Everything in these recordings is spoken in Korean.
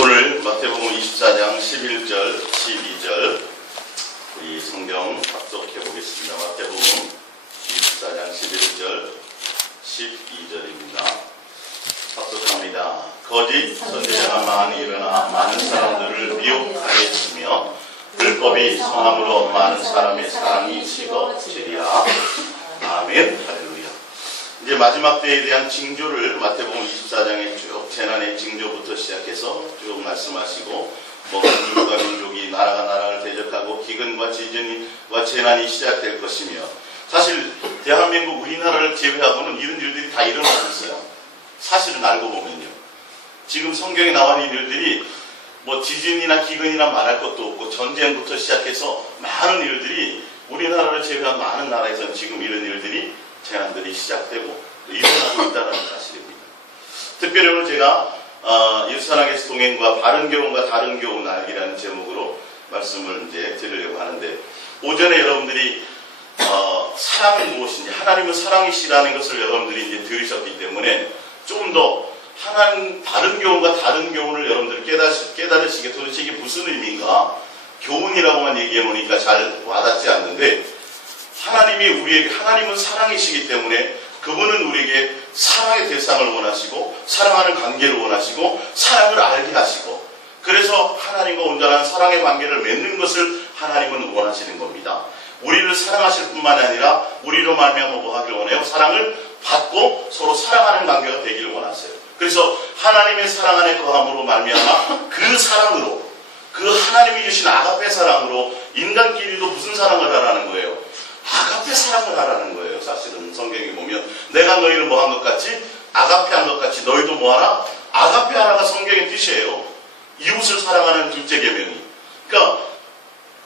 오늘 마태복음 24장 11절, 12절 우리 성경 합독해 보겠습니다. 마태복음 24장 11절, 12절입니다. 합독합니다. 거짓 선지자가 많이 일어나 많은 사람들을 미혹하였으며 불법이 성함으로 많은 사람의 사랑이 식어지리라. 아멘. 할렐루야. 이제 마지막 때에 대한 징조를 마태복음 24장에 쭉 재난의 징조부터 시작해서 쭉 말씀하시고 민족과 민족이 나라가 나라를 대적하고 기근과 지진과 재난이 시작될 것이며, 사실 대한민국 우리나라를 제외하고는 이런 일들이 다 일어나고 있어요. 사실은 알고 보면요. 지금 성경에 나와 있는 일들이 지진이나 기근이나 말할 것도 없고 전쟁부터 시작해서 많은 일들이 우리나라를 제외한 많은 나라에서는 지금 이런 일들이 재난들이 시작되고 일어나고 있다는 사실입니다. 특별히 오늘 제가 일산학에서 동행과 바른 교훈과 다른 교훈 알기라는 제목으로 말씀을 이제 드리려고 하는데, 오전에 여러분들이 사랑이 무엇인지, 하나님은 사랑이시라는 것을 여러분들이 이제 들으셨기 때문에 조금 더 하나님 바른 교훈과 다른 교훈을 여러분들이 깨달으시게, 도대체 이게 무슨 의미인가, 교훈이라고만 얘기해 보니까 잘 와닿지 않는데, 하나님은 사랑이시기 때문에 그분은 우리에게 사랑의 대상을 원하시고 사랑하는 관계를 원하시고 사랑을 알게 하시고, 그래서 하나님과 온전한 사랑의 관계를 맺는 것을 하나님은 원하시는 겁니다. 우리를 사랑하실 뿐만 아니라 우리로 말미암아 뭐 하기를 원해요? 사랑을 받고 서로 사랑하는 관계가 되기를 원하세요. 그래서 하나님의 사랑 안에 거함으로 말미암아 그 사랑으로, 그 하나님이 주신 아가페 사랑으로 인간끼리도 무슨 사랑을 하라는 거예요? 아가페 사랑을 하라는 거예요. 사실은 성경에 보면 내가 너희를 뭐 한 것 같이, 아가페 한 것 같이 너희도 뭐 하라? 아가페 하라가 성경의 뜻이에요. 이웃을 사랑하는 둘째 계명이. 그러니까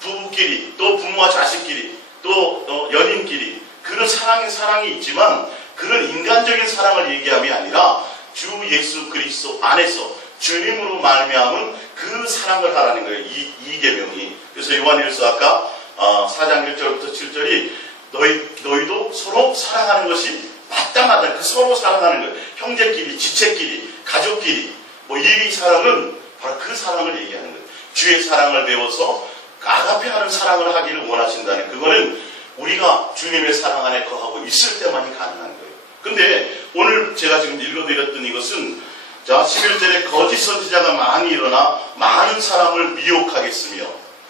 부부끼리, 또 부모와 자식끼리, 또 연인끼리 그런 사랑이 있지만 그런 인간적인 사랑을 얘기함이 아니라 주 예수 그리스도 안에서 주님으로 말미암은 그 사랑을 하라는 거예요. 이 계명이. 그래서 요한일서 아까 4장 1절부터 7절이 너희도 서로 사랑하는 것이 마땅하다. 그 서로 사랑하는 것, 형제끼리, 지체끼리, 가족끼리, 이 사랑은 바로 그 사랑을 얘기하는 거예요. 주의 사랑을 배워서 아가페하는 사랑을 하기를 원하신다는, 그거는 우리가 주님의 사랑 안에 거하고 있을 때만이 가능한 거예요. 근데 오늘 제가 지금 읽어드렸던 이것은, 자, 11절에 거짓 선지자가 많이 일어나 많은 사람을 미혹하겠으며,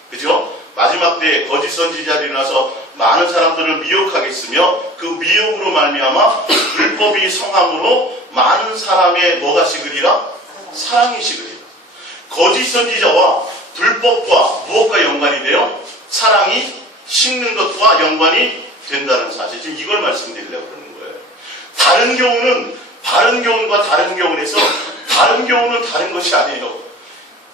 그죠? 마지막 때에 거짓 선지자들이 일어나서 많은 사람들을 미혹하겠으며 그 미혹으로 말미암아 불법이 성함으로 많은 사람의 뭐가 식으리라? 사랑이 식으리라. 거짓 선지자와 불법과 무엇과 연관이 돼요? 사랑이 식는 것과 연관이 된다는 사실. 지금 이걸 말씀드리려고 그러는 거예요. 다른 경우는 바른 교훈과 다른 교훈에서 다른 교훈은 다른 것이 아니에요.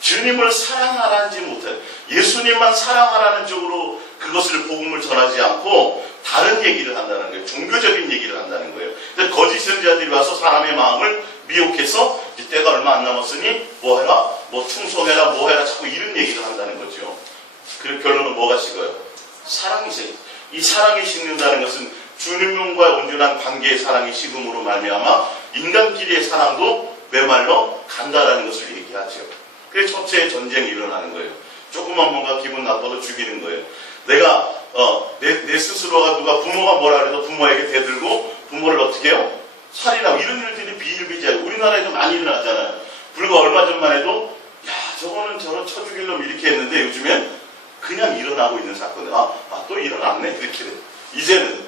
주님을 사랑하라는지 못해요. 예수님만 사랑하라는 쪽으로 그것을 복음을 전하지 않고 다른 얘기를 한다는 거예요. 종교적인 얘기를 한다는 거예요. 근데 거짓 선지자들이 와서 사람의 마음을 미혹해서 이제 때가 얼마 안 남았으니 뭐 해라, 뭐 충성해라, 뭐 해라, 자꾸 이런 얘기를 한다는 거죠. 그 결론은 뭐가 식어요? 사랑이 식어요. 이 사랑이 식는다는 것은 주님과 온전한 관계의 사랑이 식음으로 말미암아 인간끼리의 사랑도 메말러 간다라는 것을 얘기하죠. 그래서 첫째 전쟁이 일어나는 거예요. 조금만 뭔가 기분 나빠도 죽이는 거예요. 내가 내 스스로가 누가 부모가 뭐라 그래도 부모에게 대들고 부모를 어떻게 해요? 살인하고 이런 일들이 비일비재하고 우리나라에도 많이 일어나잖아요. 불과 얼마 전만 해도 저거는 저런 쳐 죽일 놈 이렇게 했는데 요즘엔 그냥 일어나고 있는 사건이 또 일어났네 이렇게 돼. 이제는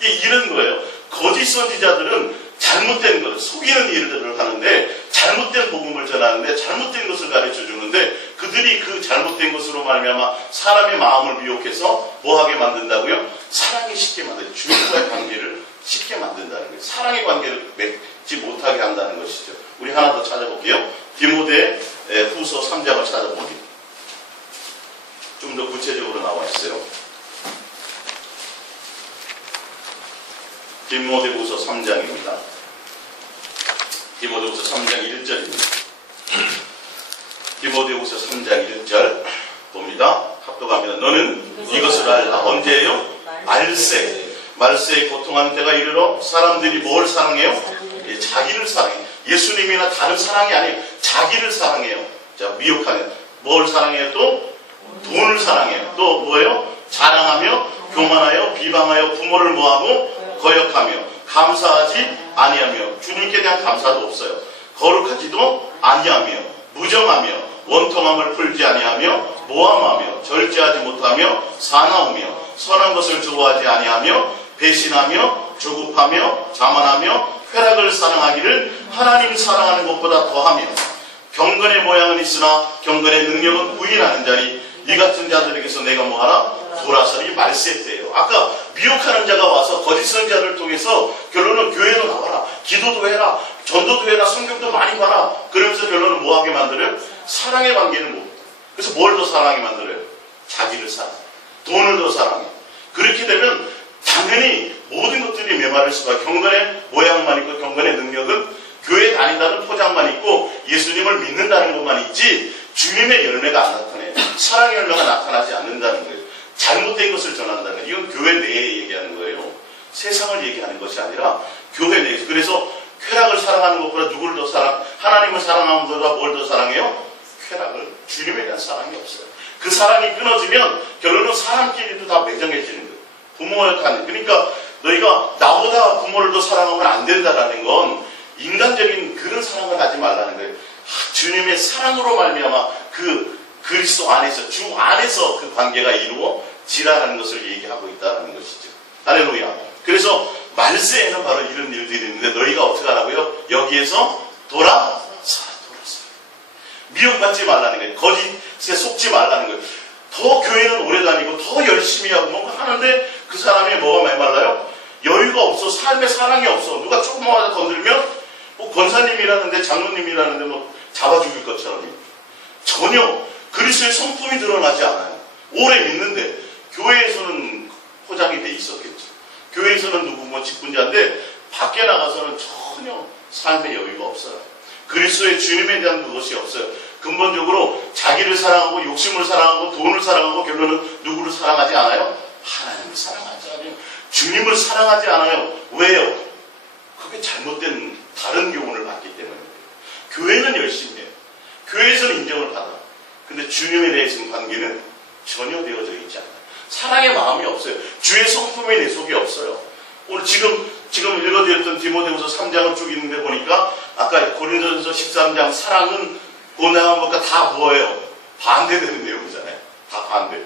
이런 거예요. 거짓 선지자들은 잘못된 것, 속이는 일들을 하는데 잘못된 복음을 전하는데 잘못된 것을 가르쳐 주는데 그들이 그 잘못된 것으로 말미암아 사람의 마음을 미혹해서 뭐하게 만든다고요? 사랑이 쉽게 만든다. 주님과의 관계를 쉽게 만든다는 거예요. 사랑의 관계를 맺지 못하게 한다는 것이죠. 우리 하나 더 찾아볼게요. 디모데 후서 3장을 찾아보기. 좀 더 구체적으로 나와 있어요. 디모데후서 3장입니다. 디모데후서 3장 1절입니다. 디모데후서 3장 1절 봅니다. 합독합니다. 너는 이것을 알라. 언제예요? 말세에 고통하는 때가 이르러 사람들이 뭘 사랑해요? 자기를 사랑해요. 예수님이나 다른 사랑이 아니에요. 자기를 사랑해요. 자, 미혹하는. 뭘 사랑해요? 또 돈을 사랑해요. 또 뭐예요? 자랑하며 교만하여 비방하여 부모를 모하고 거역하며 감사하지 아니하며 주님께 대한 감사도 없어요. 거룩하지도 아니하며 무정하며 원통함을 풀지 아니하며 모함하며 절제하지 못하며 사나우며 선한 것을 좋아하지 아니하며 배신하며 조급하며 자만하며 쾌락을 사랑하기를 하나님 사랑하는 것보다 더하며 경건의 모양은 있으나 경건의 능력은 부인하는 자니 이 같은 자들에게서 내가 뭐하라? 돌아서리 말세대요. 아까 미혹하는 자가 와서 거짓 선자를 통해서 결론은 교회도 나와라, 기도도 해라, 전도도 해라, 성경도 많이 봐라. 그러면서 결론은 뭐하게 만들어요? 사랑의 관계는 못. 그래서 뭘 더 사랑하게 만들어요? 자기를 사랑해, 돈을 더 사랑해. 그렇게 되면 당연히 모든 것들이 메마를 수가. 경건의 모양만 있고 경건의 능력은 교회 다닌다는 포장만 있고 예수님을 믿는다는 것만 있지 주님의 열매가 안 나타나요. 사랑의 열매가 나타나지 않는다는 거예요. 잘못된 것을 전한다는 거예요. 이건 교회 내에 얘기하는 거예요. 세상을 얘기하는 것이 아니라 교회 내에서. 그래서 쾌락을 사랑하는 것보다 누구를 더 하나님을 사랑하는 것보다 뭘 더 사랑해요? 쾌락을. 주님에 대한 사랑이 없어요. 그 사랑이 끊어지면 결론은 사람끼리도 다 매정해지는 거예요. 부모와 간. 그러니까 너희가 나보다 부모를 더 사랑하면 안 된다라는 건 인간적인 그런 사랑을 하지 말라는 거예요. 주님의 사랑으로 말미암아 그 그리스도 안에서, 주 안에서 그 관계가 이루어지라는 것을 얘기하고 있다는 것이죠. 할렐루야. 그래서 말세에는 바로 이런 일들이 있는데 너희가 어떻게 하라고요? 여기에서 돌아서. 미혹받지 말라는 거예요. 거짓에 속지 말라는 거예요. 더 교회는 오래 다니고 더 열심히 하고 뭔가 하는데 그 사람이 뭐가 메말라요? 여유가 없어. 삶에 사랑이 없어. 누가 조금만 건들면 뭐 권사님이라는데 장로님이라는데 뭐 잡아 죽일 것처럼. 전혀 그리스도의 성품이 드러나지 않아요. 오래 믿는데 교회에서는 포장이 돼 있었겠죠. 교회에서는 누구 뭐 직분자인데 밖에 나가서는 전혀 삶의 여유가 없어요. 그리스도의 주님에 대한 그것이 없어요. 근본적으로 자기를 사랑하고 욕심을 사랑하고 돈을 사랑하고 결론은 누구를 사랑하지 않아요? 하나님을 사랑하지 않아요. 주님을 사랑하지 않아요. 왜요? 그게 잘못된 다른 교훈을 받기 때문입니다. 교회는 열심히 해요. 교회에서는 인정을 받아. 근데 주님에 대해서는 관계는 전혀 되어져 있지 않아요. 사랑의 마음이 없어요. 주의 성품이 내 속에 없어요. 오늘 지금 읽어드렸던 디모데후서 3장을 쭉 있는데 보니까 아까 고린도전서 13장 사랑은 고난한 것과 다 뭐예요? 반대되는 내용이잖아요. 다 반대.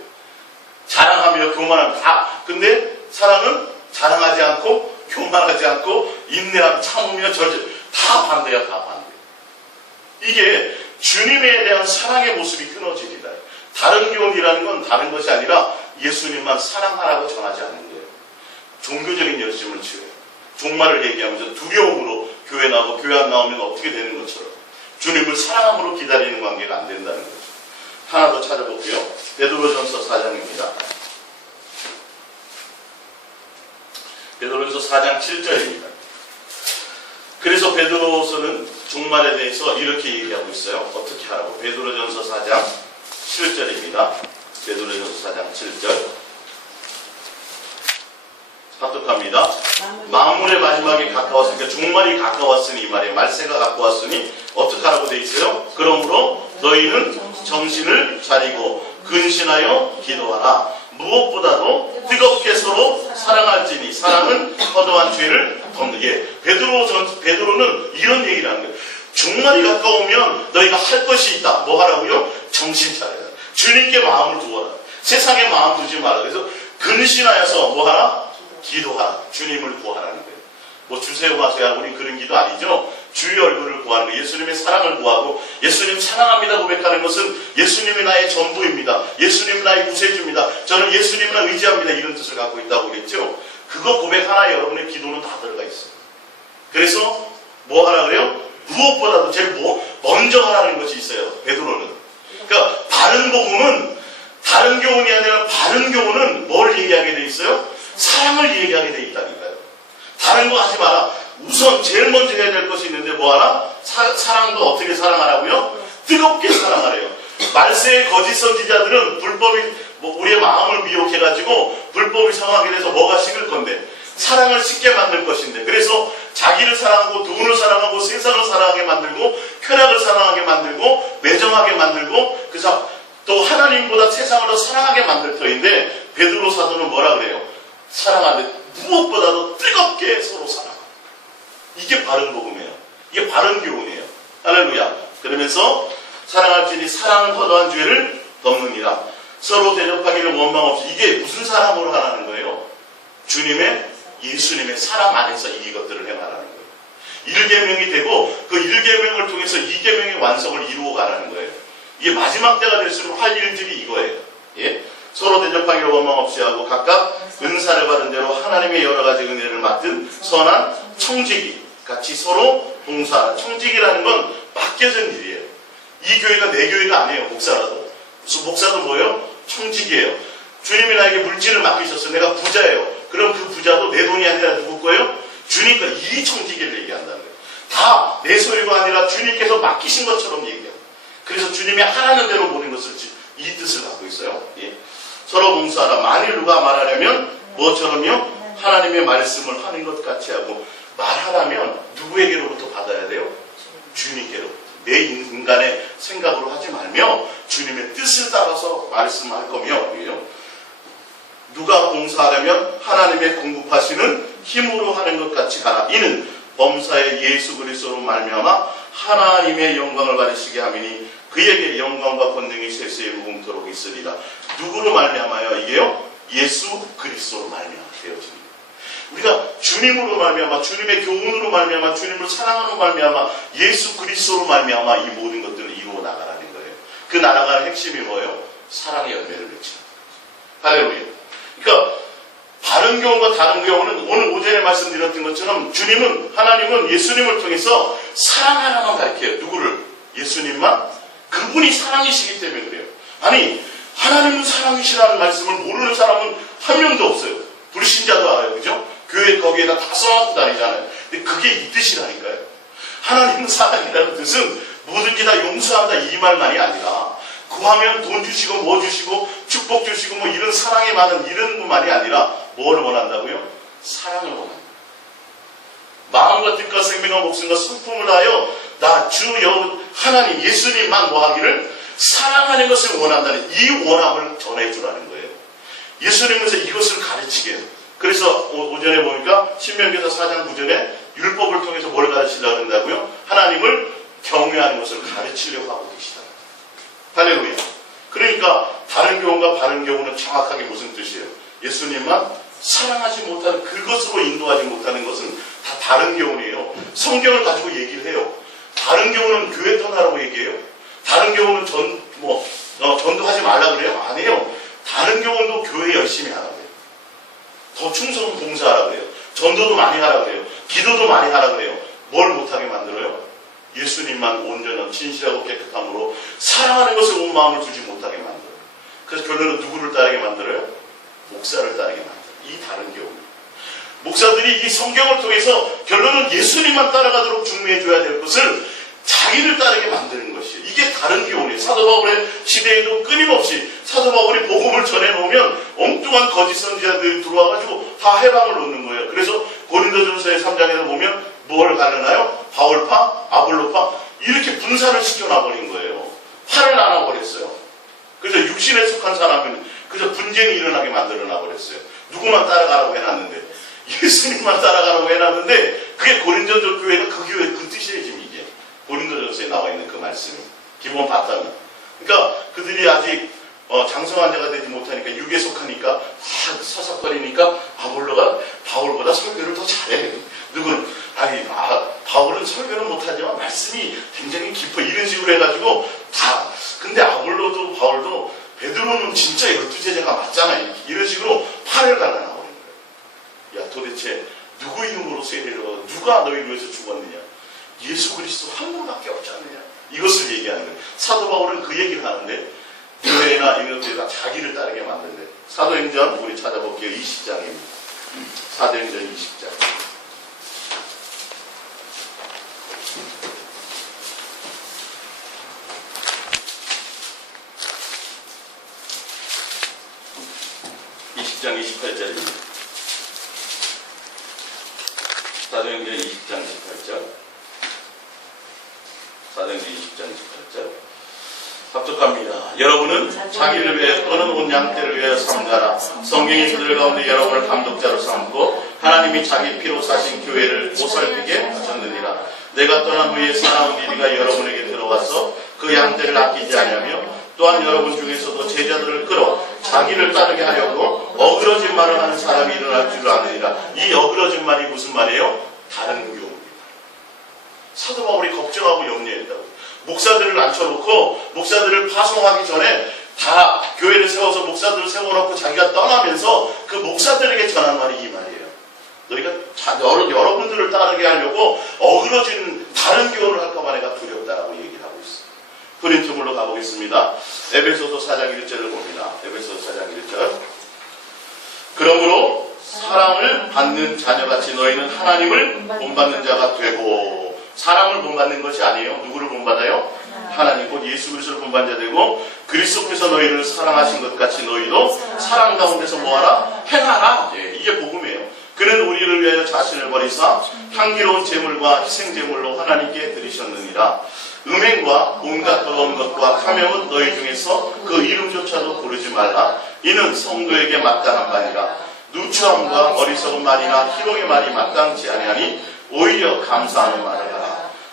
자랑하며 교만하며 다. 근데 사랑은 자랑하지 않고 교만하지 않고 인내하며 참으며 절제. 다 반대야. 다 반대. 이게 주님에 대한 사랑의 모습이 끊어지리다. 다른 교훈이라는 건 다른 것이 아니라 예수님만 사랑하라고 전하지 않는 거예요. 종교적인 열심을 취해요. 종말을 얘기하면서 두려움으로 교회 나오고 교회 안 나오면 어떻게 되는 것처럼 주님을 사랑함으로 기다리는 관계가 안 된다는 거죠. 하나 더 찾아볼게요. 베드로전서 4장입니다. 베드로전서 4장 7절입니다. 그래서 베드로서는 종말에 대해서 이렇게 얘기하고 있어요. 어떻게 하라고? 베드로전서 4장 7절입니다. 베드로전서 4장 7절. 합독합니다. 만물의 마지막이 가까웠으니까 종말이 가까웠으니 이 말이에요. 말세가 가까웠으니 어떻게 하라고 되어 있어요? 그러므로 너희는 정신을 차리고 근신하여 기도하라. 무엇보다도 뜨겁게 서로 사랑할지니 사랑은 허도한 죄를 덮는. 베드로는 이런 얘기를 하는 거예요. 종말이 가까우면 너희가 할 것이 있다. 뭐 하라고요? 정신 차려라. 주님께 마음을 두어라. 세상에 마음 두지 마라. 그래서 근신하여서 뭐 하라? 기도하라. 주님을 구하라는 거예요. 뭐 주세요 하세요. 우리 그런 기도 아니죠. 주의 얼굴을 구하는 거예요. 예수님의 사랑을 구하고 예수님 사랑합니다 고백하는 것은 예수님이 나의 전부입니다. 예수님이 나의 구세주입니다. 저는 예수님을 의지합니다. 이런 뜻을 갖고 있다고 그랬죠. 그거 고백 하나에 여러분의 기도는 다 들어가 있어요. 그래서 뭐 하라 그래요? 무엇보다도 제일 먼저 하라는 것이 있어요. 베드로는. 그러니까 바른 복음은 다른 교훈이 아니라 바른 교훈은 뭘 얘기하게 돼 있어요? 사랑을 얘기하게 돼 있다니까요. 다른 거 하지 마라. 우선 제일 먼저 해야 될 것이 있는데 뭐 하나? 사랑도 어떻게 사랑하라고요? 뜨겁게 사랑하래요. 말세의 거짓 선지자들은 불법이 우리의 마음을 미혹해가지고 불법이 성하게 돼서 뭐가 식을 건데 사랑을 식게 만들 것인데 그래서 자기를 사랑하고 돈을 사랑하고 세상을 사랑하게 만들고 쾌락을 사랑하게 만들고 매정하게 용서하게 만들고 또 하나님보다 세상을 더 사랑하게 만들 터인데 베드로 사도는 뭐라 그래요? 사랑하는데 무엇보다도 뜨겁게 서로 사랑하고. 이게 바른 복음이에요. 이게 바른 교훈이에요. 할렐루야. 그러면서 사랑할지니 사랑은 허다한 죄를 덮느니라. 서로 대접하기를 원망 없이. 이게 무슨 사랑으로 하라는 거예요? 예수님의 사랑 안에서 이것들을 행하라는 거예요. 1계명이 되고 그 1계명을 통해서 2계명의 완성을 이루어 가라는 거예요. 이게 마지막 때가 될수록 할 일들이 이거예요. 예? 서로 대접하기를 원망 없이 하고 각각 은사를 받은 대로 하나님의 여러 가지 은혜를 맡은 선한 청지기 같이 서로 봉사하라. 청지기라는 건 맡겨진 일이에요. 이 교회가 내 교회가 아니에요. 목사도 뭐예요? 청지기예요. 주님이 나에게 물질을 맡기셨어. 내가 부자예요. 그럼 그 부자도 내 돈이 아니라 누구 거예요? 주님과 이 청지기를 얘기한다는 거예요. 다 내 소유가 아니라 주님께서 맡기신 것처럼 얘기해요. 그래서 주님이 하라는 대로 모든 것을 이 뜻을 갖고 있어요. 예. 서로 봉사하라. 만일 누가 말하려면 뭐처럼요? 하나님의 말씀을 하는 것 같이 하고. 말하라면 누구에게로부터 받아야 돼요? 주님께로부터. 내 인간의 생각으로 하지 말며 주님의 뜻을 따라서 말씀할 거며. 누가 봉사하려면 하나님의 공급하시는 힘으로 하는 것 같이 가라. 이는 범사의 예수 그리스도로 말미암아 하나님의 영광을 받으시게 하미니 그에게 영광과 권능이 세세에 무궁토록 있으리라. 누구로 말미암아요? 이게요? 예수 그리스도로 말미암아 되어집니다. 우리가 주님으로 말미암아, 주님의 교훈으로 말미암아, 주님을 사랑하는 말미암아, 예수 그리스도로 말미암아 이 모든 것들을 이루어 나가라는 거예요. 그 나아가는 핵심이 뭐예요? 사랑의 열매를 맺히는 거예요. 할렐루야. 그러니까 바른 교훈과 다른 교훈은 오늘 오전에 말씀드렸던 것처럼 하나님은 예수님을 통해서 사랑하라만 가르쳐요. 누구를? 예수님만? 그분이 사랑이시기 때문에 그래요. 아니, 하나님은 사랑이시라는 말씀을 모르는 사람은 한 명도 없어요. 불신자도 알아요. 그죠? 교회 거기에다 다 써놓고 다니잖아요. 근데 그게 이 뜻이라니까요. 하나님은 사랑이라는 뜻은 뭐든지 다 용서한다 이 말만이 아니라 구하면 돈 주시고 뭐 주시고 축복 주시고 뭐 이런 사랑이 많은 이런 말이 아니라 뭘 원한다고요? 사랑을 원한다. 마음과 뜻과 생명과 목숨과 성품을 다하여 나 주 하나님 예수님만 뭐 하기를 사랑하는 것을 원한다는 이 원함을 전해주라는 거예요. 예수님께서 이것을 가르치게 해요. 그래서 오전에 보니까 신명기서 4장 9절에 율법을 통해서 뭘 가르치려고 한다고요? 하나님을 경외하는 것을 가르치려고 하고 계시다. 할렐루야. 그러니까 다른 교훈과 바른 교훈은 정확하게 무슨 뜻이에요? 예수님만 사랑하지 못하는 그것으로 인도하지 못하는 것은 다 다른 교훈이에요. 성경을 가지고 얘기를 해요. 다른 교훈은 교회 떠나라고 얘기해요. 다른 교훈은 전도하지 말라 그래요? 아니에요. 다른 교훈도 교회 열심히 하라 그래요. 더 충성 봉사하라 그래요. 전도도 많이 하라 그래요. 기도도 많이 하라 그래요. 뭘 못하게 만들어요? 예수님만 온전한 진실하고 깨끗함으로 사랑하는 것을 온 마음을 두지 못하게 만들어요. 그래서 결론은 누구를 따르게 만들어요? 목사를 따르게 만들어요. 이 다른 교훈. 목사들이 이 성경을 통해서 결론은 예수님만 따라가도록 중매해줘야 될 것을 자기를 따르게 만드는 것이에요. 이게 다른 교훈이에요. 사도 바울의 시대에도 끊임없이 사도 바울이 복음을 전해놓으면 엉뚱한 거짓 선지자들이 들어와가지고 다 해방을 놓는 거예요. 그래서 고린도전서의 3장에서 보면 뭘 가르나요? 바울파, 아볼로파 이렇게 분산을 시켜놔버린 거예요. 팔을 나눠버렸어요. 그래서 육신에 속한 사람은 그래서 분쟁이 일어나게 만들어놔버렸어요. 누구만 따라가라고 해놨는데 예수님만 따라가라고 해놨는데 그게 고린도전 교회가 그 교회 그 뜻이에요. 지금 이게 고린도전서에 나와 있는 그 말씀이 기본 바탕은. 그러니까 그들이 아직 장성한 자가 되지 못하니까 육에 속하니까 서삭거리니까 아볼로가 바울보다 설교를 더 잘해. 누구는 바울은 설교는 못하지만 말씀이 굉장히 깊어 이런 식으로 해가지고 다. 근데 아볼로도 바울도 베드로는 진짜 12제자가 맞잖아. 이런 식으로 팔을 갈라놔버린 거예요. 야 도대체 누구 이름으로 세례를 받아 누가 너희를 위해서 죽었느냐? 예수 그리스도 한 분밖에 없지 않느냐? 이것을 얘기하는 거예요. 사도 바울은 그 얘기를 하는데 교회나 이런 것들이 다 자기를 따르게 만든대. 사도행전 우리 찾아볼게요. 20장입니다. 사도행전 20장. 장 28절입니다. 사도행전 20장 28절. 사도행전 20장 28절. 여러분은 자기를 위해 또는 온 양떼를 위하여 삼가라. 성경이 그들 가운데 여러분을 감독자로 삼고 하나님이 자기 피로 사신 교회를 보살피게 하셨느니라. 내가 떠난 후에 사나운 이리가 여러분에게 들어와서 그 양떼를 아끼지 아니하며 또한 여러분 중에서도 제자들을 끌어 자기를 따르게 하려고 어그러진 말을 하는 사람이 일어날 줄 아느니라. 이 어그러진 말이 무슨 말이에요? 다른 교훈입니다. 사도 바울이 걱정하고 염려했다고. 목사들을 앉혀놓고 목사들을 파송하기 전에 다 교회를 세워서 목사들을 세워놓고 자기가 떠나면서 그 목사들에게 전한 말이 이 말이에요. 너희가 여러분들을 따르게 하려고 어그러진 다른 교훈을 할까봐 내가 두렵다라고 얘기를 하고 있어요. 프린트물로 가보겠습니다. 에베소서 4장 1절을 봅니다. 에베소서 4장 1절. 그러므로 사랑을 받는 자녀같이 너희는 하나님을 본받는 자가 되고. 사람을 본받는 것이 아니에요. 누구를 본받아요? 하나님 곧 예수 그리스도를 본받는 자 되고 그리스도께서 너희를 사랑하신 것 같이 너희도 사랑 가운데서 뭐하라? 행하라. 이게 복음이에요. 그는 우리를 위하여 자신을 버리사 향기로운 제물과 희생제물로 하나님께 드리셨느니라. 음행과 온갖 더러운 것과 탐욕은 너희 중에서 그 이름조차도 부르지 말라. 이는 성도에게 마땅한 말이라. 누추함과 어리석은 말이나 희롱의 말이 마땅치 아니하니 오히려 감사하는 말을 하라.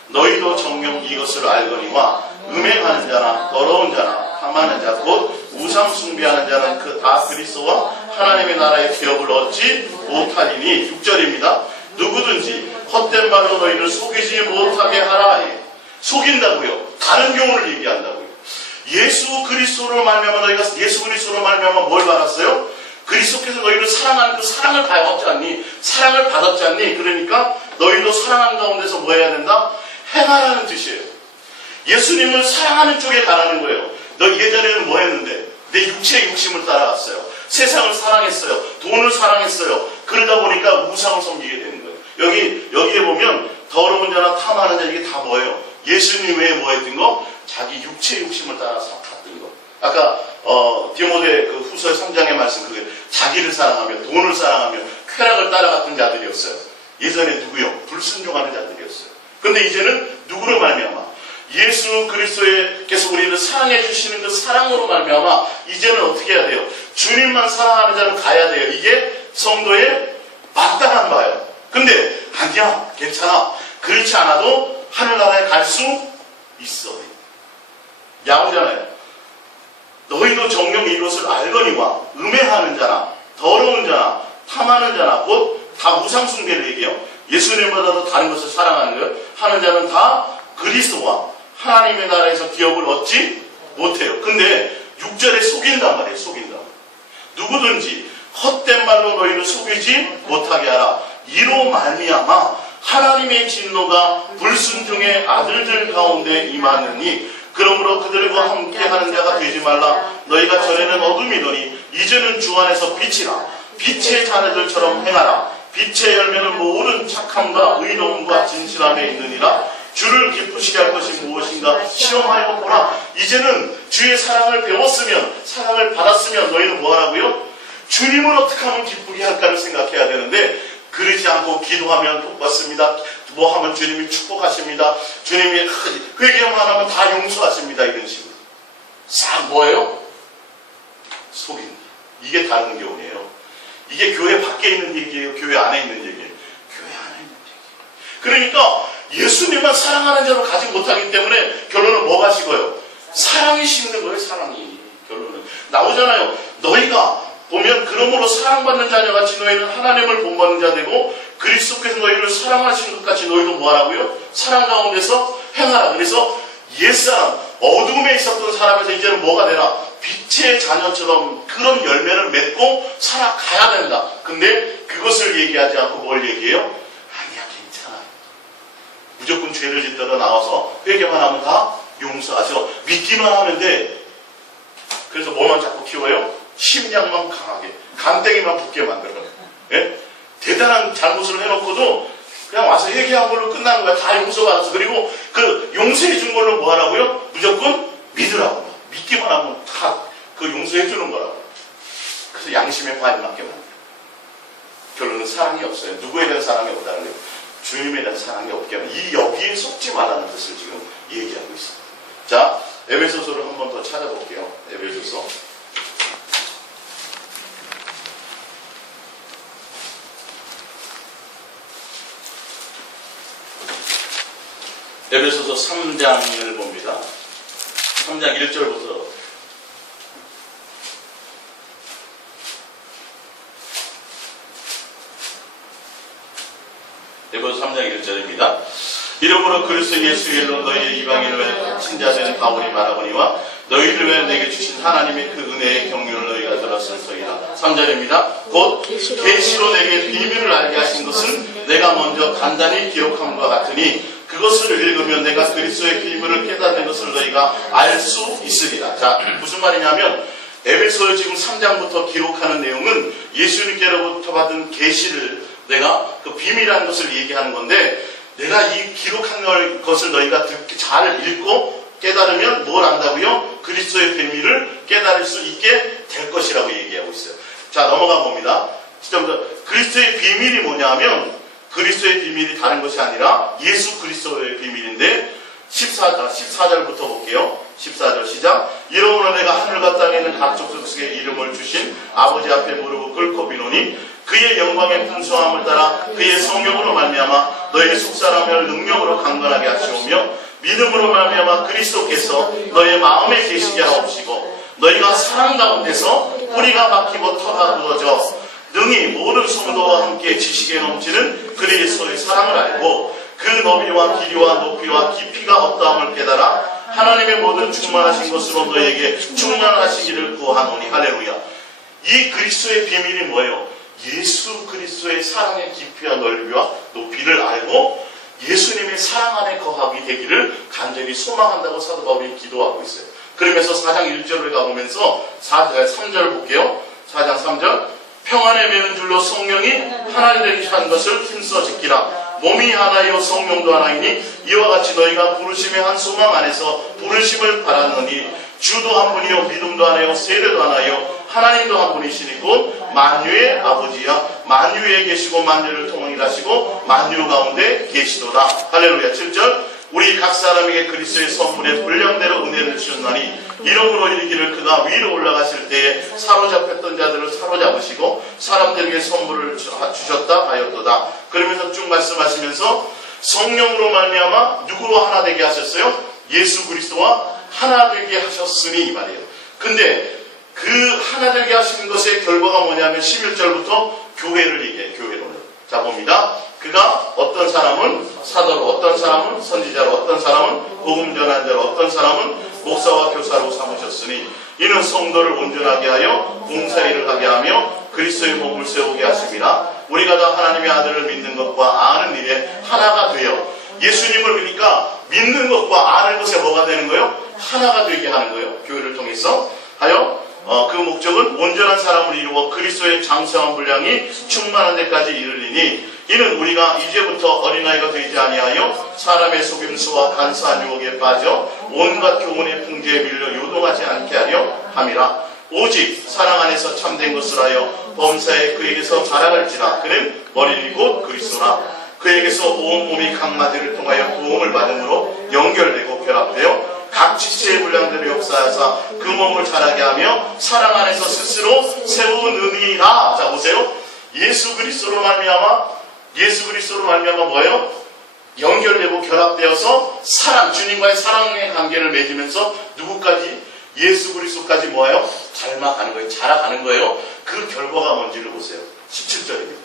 너희도 정녕 이것을 알거니와 음행하는 자나 더러운 자나 탐하는 자 곧 우상 숭배하는 자는 그 다 그리스도와 하나님의 나라의 기업을 얻지 못하리니. 6절입니다. 누구든지 헛된 말로 너희를 속이지 못하게 하라. 속인다고요. 다른 경우를 얘기한다고요. 예수 그리스도로 말미암아 너희가 예수 그리스도로 말미암아 뭘 받았어요? 그리스도께서 너희를 사랑하는 그 사랑을 받았지 않니? 사랑을 받았지 않니? 그러니까 너희도 사랑하는 가운데서 뭐 해야 된다? 행하라는 뜻이에요. 예수님을 사랑하는 쪽에 가라는 거예요. 너 예전에는 뭐 했는데? 내 육체의 욕심을 따라갔어요. 세상을 사랑했어요. 돈을 사랑했어요. 그러다 보니까 우상을 섬기게 되는 거예요. 여기에 보면 더러운 자나 탐하는 자 이게 다 뭐예요? 예수님 외에 뭐 했던 거? 자기 육체의 욕심을 따라서 갔던 거. 아까 디모데 그 후서 3장의 말씀 그게 자기를 사랑하며 돈을 사랑하며 쾌락을 따라갔던 자들이었어요. 예전에 누구요? 불순종하는 자들이었어요. 그런데 이제는 누구로 말미암아? 예수 그리스도께서 우리를 사랑해 주시는 그 사랑으로 말미암아 이제는 어떻게 해야 돼요? 주님만 사랑하는 자는 가야 돼요. 이게 성도의 마땅한 바예요. 근데 아니야, 괜찮아. 그렇지 않아도 하늘나라에 갈 수 있어. 야오잖아요. 너희도 정녕 이것을 알거니와 음행하는 자나 더러운 자나 탐하는 자나 곧 다 우상숭배를 얘기해요. 예수님보다도 다른 것을 사랑하는 것 하는 자는 다 그리스도와 하나님의 나라에서 기업을 얻지 못해요. 근데 6절에 속인단 말이에요. 속인다. 누구든지 헛된 말로 너희를 속이지 못하게 하라. 이로 말미암아 하나님의 진노가 불순종의 아들들 가운데 임하느니 그러므로 그들과 함께 하는 자가 되지 말라. 너희가 전에는 어둠이더니 이제는 주 안에서 빛이라. 빛의 자녀들처럼 행하라. 빛의 열매는 모든 착함과 의로움과 진실함에 있느니라. 주를 기쁘시게 할 것이 무엇인가 시험하여 보라. 이제는 주의 사랑을 배웠으면 사랑을 받았으면 너희는 뭐하라고요? 주님을 어떻게 하면 기쁘게 할까를 생각해야 되는데 그러지 않고 기도하면 복 받습니다. 뭐 하면 주님이 축복하십니다. 주님이 회개만 하면 다 용서하십니다. 이런 식으로 싹 뭐예요? 속인다. 이게 다른 교훈이에요. 이게 교회 밖에 있는 얘기예요? 교회 안에 있는 얘기예요? 교회 안에 있는 얘기예요. 그러니까 예수님만 사랑하는 자로 가지 못하기 때문에 결론은 뭐가 식어요? 사랑이 식는 거예요. 사랑이. 결론은 나오잖아요. 너희가 보면 그러므로 사랑받는 자녀같이 너희는 하나님을 본받는 자 되고 그리스도께서 너희를 사랑하신 것 같이 너희도 뭐하라고요? 사랑 가운데서 행하라. 그래서 옛사람 어둠에 있었던 사람에서 이제는 뭐가 되나? 빛의 자녀처럼 그런 열매를 맺고 살아가야 된다. 근데 그것을 얘기하지 않고 뭘 얘기해요? 아니야, 괜찮아. 무조건 죄를 짓더라 나와서 회개만 하면 다 용서하죠. 믿기만 하면 돼. 그래서 뭐만 자꾸 키워요? 심장만 강하게, 간땡이만 붙게 만들어요. 예? 대단한 잘못을 해놓고도 그냥 와서 회개한 걸로 끝나는 거야. 다 용서받았어. 그리고 그 용서해 준 걸로 뭐 하라고요? 무조건 믿으라고. 믿기만 하면 다 그 용서해 주는 거라고. 그래서 양심에 관이 맞게 만들어요. 결론은 사랑이 없어요. 누구에 대한 사랑이 없다는 거예요. 주님에 대한 사랑이 없게 하는 이 여기에 속지 말라는 뜻을 지금 얘기하고 있습니다. 자, 에베소서를 한 번 더 찾아볼게요. 에베소서. 에베소서 3장을 봅니다. 3장 1절부터 에베소서 3장 1절입니다. 이러므로 그리스도 예수 일로 너희의 이방인을 위해 친자되는 바울이 말하거니와 너희를 위해 내게 주신 하나님의 그 은혜의 경륜을 너희가 들었을서이다. 3절입니다. 곧 계시로 내게 비밀을 알게 하신 것은 내가 먼저 간단히 기록함과 같으니 그것을 읽으면 내가 그리스도의 비밀을 깨닫는 것을 너희가 알 수 있으리라. 자, 무슨 말이냐면 에베소서 지금 3장부터 기록하는 내용은 예수님께로부터 받은 계시를 내가 그 비밀이라는 것을 얘기하는 건데, 내가 이 기록한 것을 너희가 잘 읽고 깨달으면 뭘 안다고요? 그리스도의 비밀을 깨달을 수 있게 될 것이라고 얘기하고 있어요. 자, 넘어가 봅니다. 그리스도의 비밀이 뭐냐면 그리스도의 비밀이 다른 것이 아니라 예수 그리스도의 비밀인데 14절부터 볼게요. 14절 시작. 이러므로 내가 하늘과 땅에 있는 각 족속의 이름을 주신 아버지 앞에 무릎을 꿇고 비노니 그의 영광의 풍성함을 따라 그의 성령으로 말미암아 너희의 속사람을 능력으로 강건하게 하시오며 믿음으로 말미암아 그리스도께서 너희의 마음에 계시게 하옵시고 너희가 사랑 가운데서 뿌리가 박히고 터가 굳어져 능히 모든 성도와 함께 지식에 넘치는 그리스도의 사랑을 알고 그 너비와 길이와 높이와 깊이가 어떠함을 깨달아 하나님의 모든 충만하신 것으로 너희에게 충만하시기를 구하노니. 할렐루야. 이 그리스도의 비밀이 뭐예요? 예수 그리스도의 사랑의 깊이와 넓이와 높이를 알고 예수님의 사랑 안에 거하게 되기를 간절히 소망한다고 사도 바울이 기도하고 있어요. 그러면서 4장 1절을 가보면서 3절 볼게요. 4장 3절. 평안에 매는 줄로 성령이 하나 되게 한 것을 힘써 지키라. 몸이 하나요 성령도 하나이니 이와 같이 너희가 부르심의 한 소망 안에서 부르심을 받았느니 주도 한 분이요 믿음도 하나요 세례도 하나요 하나님도 한 분이시니 곧 만유의 아버지야 만유에 계시고 만유를 통일하시고 만유 가운데 계시도다. 할렐루야. 7절. 우리 각 사람에게 그리스도의 선물의 분량대로 은혜를 주셨나니 이러므로 이르기를 그가 위로 올라가실 때에 사로잡혔던 자들을 사로잡으시고 사람들에게 선물을 주셨다 하였도다. 그러면서 쭉 말씀하시면서 성령으로 말미암아 누구와 하나 되게 하셨어요? 예수 그리스도와 하나 되게 하셨으니 이 말이에요. 근데 그 하나 되게 하시는 것의 결과가 뭐냐면 11절부터 교회를 얘기해요. 교회로. 자 봅니다. 그가 어떤 사람은 사도로, 어떤 사람은 선지자로, 어떤 사람은 복음 전환자로, 어떤 사람은 목사와 교사로 삼으셨으니 이는 성도를 온전하게 하여 봉사일을 하게 하며 그리스도의 몸을 세우게 하심이라. 우리가 다 하나님의 아들을 믿는 것과 아는 일에 하나가 되어 예수님을 그러니까 믿는 것과 아는 것에 뭐가 되는 거예요? 하나가 되게 하는 거예요. 교회를 통해서 하여 그 목적은 온전한 사람을 이루어 그리스도의 장성한 분량이 충만한 데까지 이르리니 이는 우리가 이제부터 어린아이가 되지 아니하여 사람의 속임수와 간사한 유혹에 빠져 온갖 교훈의 풍제에 밀려 요동하지 않게 하려 함이라. 오직 사랑 안에서 참된 것을 하여 범사에 그에게서 자라갈지라. 그는 머리니 곧 그리스도라. 그에게서 온 몸이 각 마디를 통하여 도움을 받음으로 연결되고 결합되어 각 지체의 분량대로 역사하사 그 몸을 자라게 하며 사랑 안에서 스스로 세우느니라. 자 보세요. 예수 그리스도로 말미암아 뭐예요? 연결되고 결합되어서 사랑, 주님과의 사랑의 관계를 맺으면서 누구까지? 예수 그리스도까지 뭐예요? 닮아가는 거예요. 자라가는 거예요. 그 결과가 뭔지를 보세요. 17절입니다.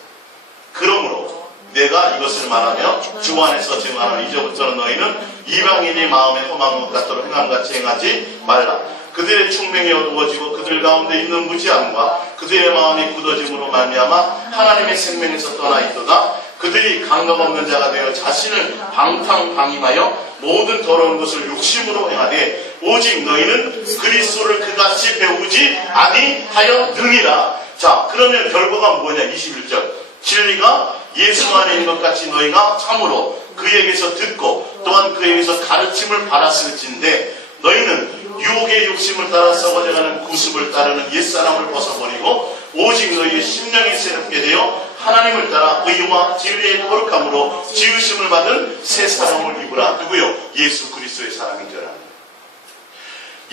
그러므로 내가 이것을 말하며 주 안에서 증하는 이제부터는 너희는 이방인이 마음에 험한 것 같도록 행함같이 행하지 말라. 그들의 충명이 어두워지고 그들 가운데 있는 무지함과 그들의 마음이 굳어짐으로 말미암아 하나님의 생명에서 떠나 있도다. 그들이 감각 없는 자가 되어 자신을 방탕방임하여 모든 더러운 것을 욕심으로 행하되 오직 너희는 그리스도를 그같이 배우지 아니하였느니라. 자, 그러면 결과가 뭐냐? 21절. 진리가 예수 안에 있는 것 같이 너희가 참으로 그에게서 듣고 또한 그에게서 가르침을 받았을진데 너희는 유혹의 욕심을 따라 썩어져가는 구습을 따르는 옛사람을 벗어버리고 오직 너희의 심령이 새롭게 되어 하나님을 따라 의와 진리의 거룩함으로 지으심을 받은 새 사람을 입으라. 누구요? 예수 그리스도의 사람인 줄 아는.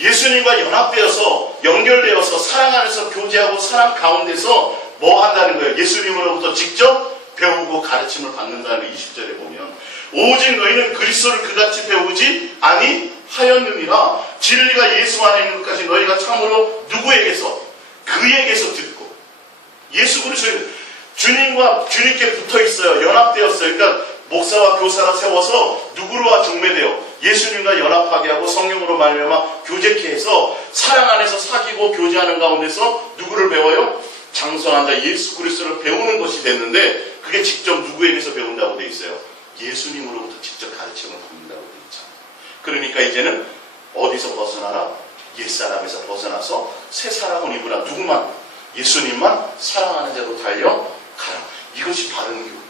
예수님과 연합되어서 연결되어서 사랑 안에서 교제하고 사랑 가운데서 뭐 한다는 거예요? 예수님으로부터 직접 배우고 가르침을 받는다는 거 20절에 보면 오직 너희는 그리스도를 그같이 배우지 아니하였느니라. 진리가 예수 안에 있는 것까지 너희가 참으로 누구에게서? 그에게서 듣고. 예수 그리스도 주님과 주님께 붙어 있어요. 연합되었어요. 그러니까 목사와 교사가 세워서 누구로와 중매되어 예수님과 연합하게 하고 성령으로 말미암아 교제케 해서 사랑 안에서 사귀고 교제하는 가운데서 누구를 배워요? 장성한 자 예수 그리스도를 배우는 것이 됐는데 그게 직접 누구에게서 배운다고 돼 있어요? 예수님으로부터 직접 가르침을 받는다고 돼 있죠. 그러니까 이제는 어디서 벗어나라? 옛사람에서 벗어나서 새 사람을 입으라. 누구만? 예수님만 사랑하는 자로 달려가라. 이것이 바른 교회.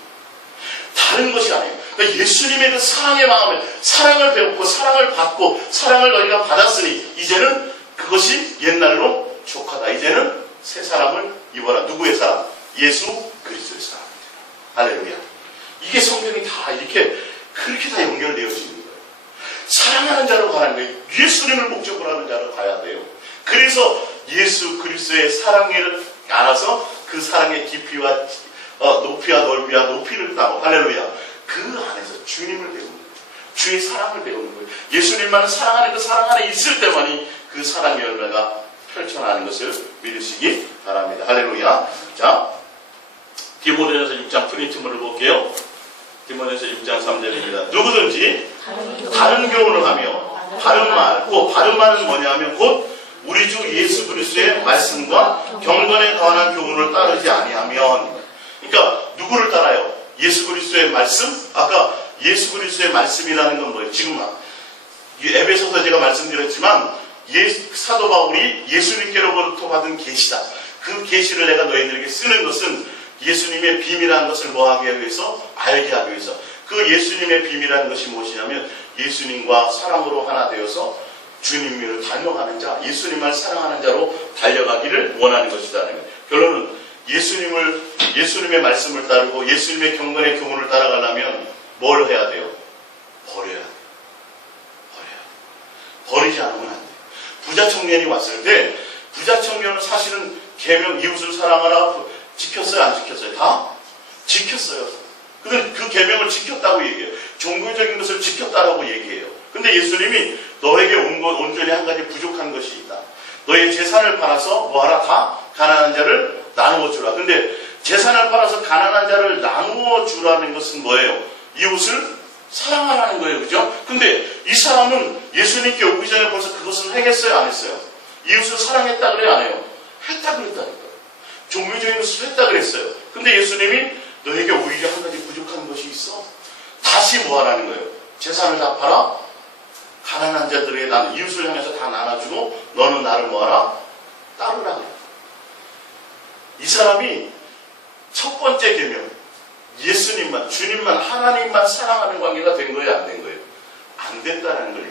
다른 것이 아니에요. 그러니까 예수님의 그 사랑의 마음을, 사랑을 배웠고 사랑을 받고 사랑을 너희가 받았으니 이제는 그것이 옛날로 족하다. 이제는 새 사람을 입어라. 누구의 사람? 예수 그리스도의 사람. 할렐루야. 이게 성경이 다 이렇게 그렇게 다 연결되어지는 거예요. 사랑하는 자로 가는 거예요. 예수님을 목적으로 하는 자로 가야 돼요. 그래서 예수 그리스도의 사랑을 알아서 그 사랑의 깊이와 높이와 넓이와 높이를 따고 할렐루야. 그 안에서 주님을 배우는 거예요. 주의 사랑을 배우는 거예요. 예수님만을 사랑하는 그 사랑 안에 있을 때만이 그 사랑의 열매가 펼쳐나가는 것을 믿으시기 바랍니다. 할렐루야. 자, 디모데전서 6장 프린트물을 볼게요. 디모데전서 6장 3절입니다. 누구든지 바른 교훈을 하며 바른 말, 그 바른 말은 뭐냐면 곧 우리 주 예수 그리스도의 말씀과 경건에 관한 교훈을 따르지 아니하면, 그러니까 누구를 따라요? 예수 그리스도의 말씀? 아까 예수 그리스도의 말씀이라는 건 뭐예요? 지금 에베소서 제가 말씀드렸지만 사도 바울이 예수님께로부터 받은 계시다. 그 계시를 내가 너희들에게 쓰는 것은 예수님의 비밀한 것을 뭐 하기 위해서? 알게 하기 위해서. 그 예수님의 비밀한 것이 무엇이냐면 예수님과 사랑으로 하나 되어서 주님을 닮아가는 자, 예수님을 사랑하는 자로 달려가기를 원하는 것이다는 거예요. 결론은 예수님의 말씀을 따르고 예수님의 경건의 교훈을 따라가려면 뭘 해야 돼요? 버려야 돼요. 버리지 않으면 안 돼요. 부자 청년이 왔을 때 부자 청년은 사실은 계명 이웃을 사랑하라 지켰어요? 안 지켰어요? 다 지켰어요. 근데 그 계명을 지켰다고 얘기해요. 종교적인 것을 지켰다라고 얘기해요. 근데 예수님이 너에게 온전히 한 가지 부족한 것이 있다. 너의 재산을 팔아서 뭐하라? 다 가난한 자를 나누어 주라. 근데 재산을 팔아서 가난한 자를 나누어 주라는 것은 뭐예요? 이웃을 사랑하라는 거예요. 그죠? 근데 이 사람은 예수님께 오기 전에 벌써 그것을 행했어요? 안 했어요? 이웃을 사랑했다 그래요? 안 해요? 했다 그랬다니까요. 종교적인 것을 했다 그랬어요. 근데 예수님이 너에게 오히려 한 가지 부족한 것이 있어. 다시 뭐 하라는 거예요? 재산을 다 팔아? 가난한 자들에게 나는 이웃을 향해서 다 나눠주고 너는 나를 뭐하라? 따르라 그래요. 이 사람이 첫 번째 계명, 예수님만, 주님만, 하나님만 사랑하는 관계가 된 거예요? 안 된 거예요? 안 됐다는 거예요.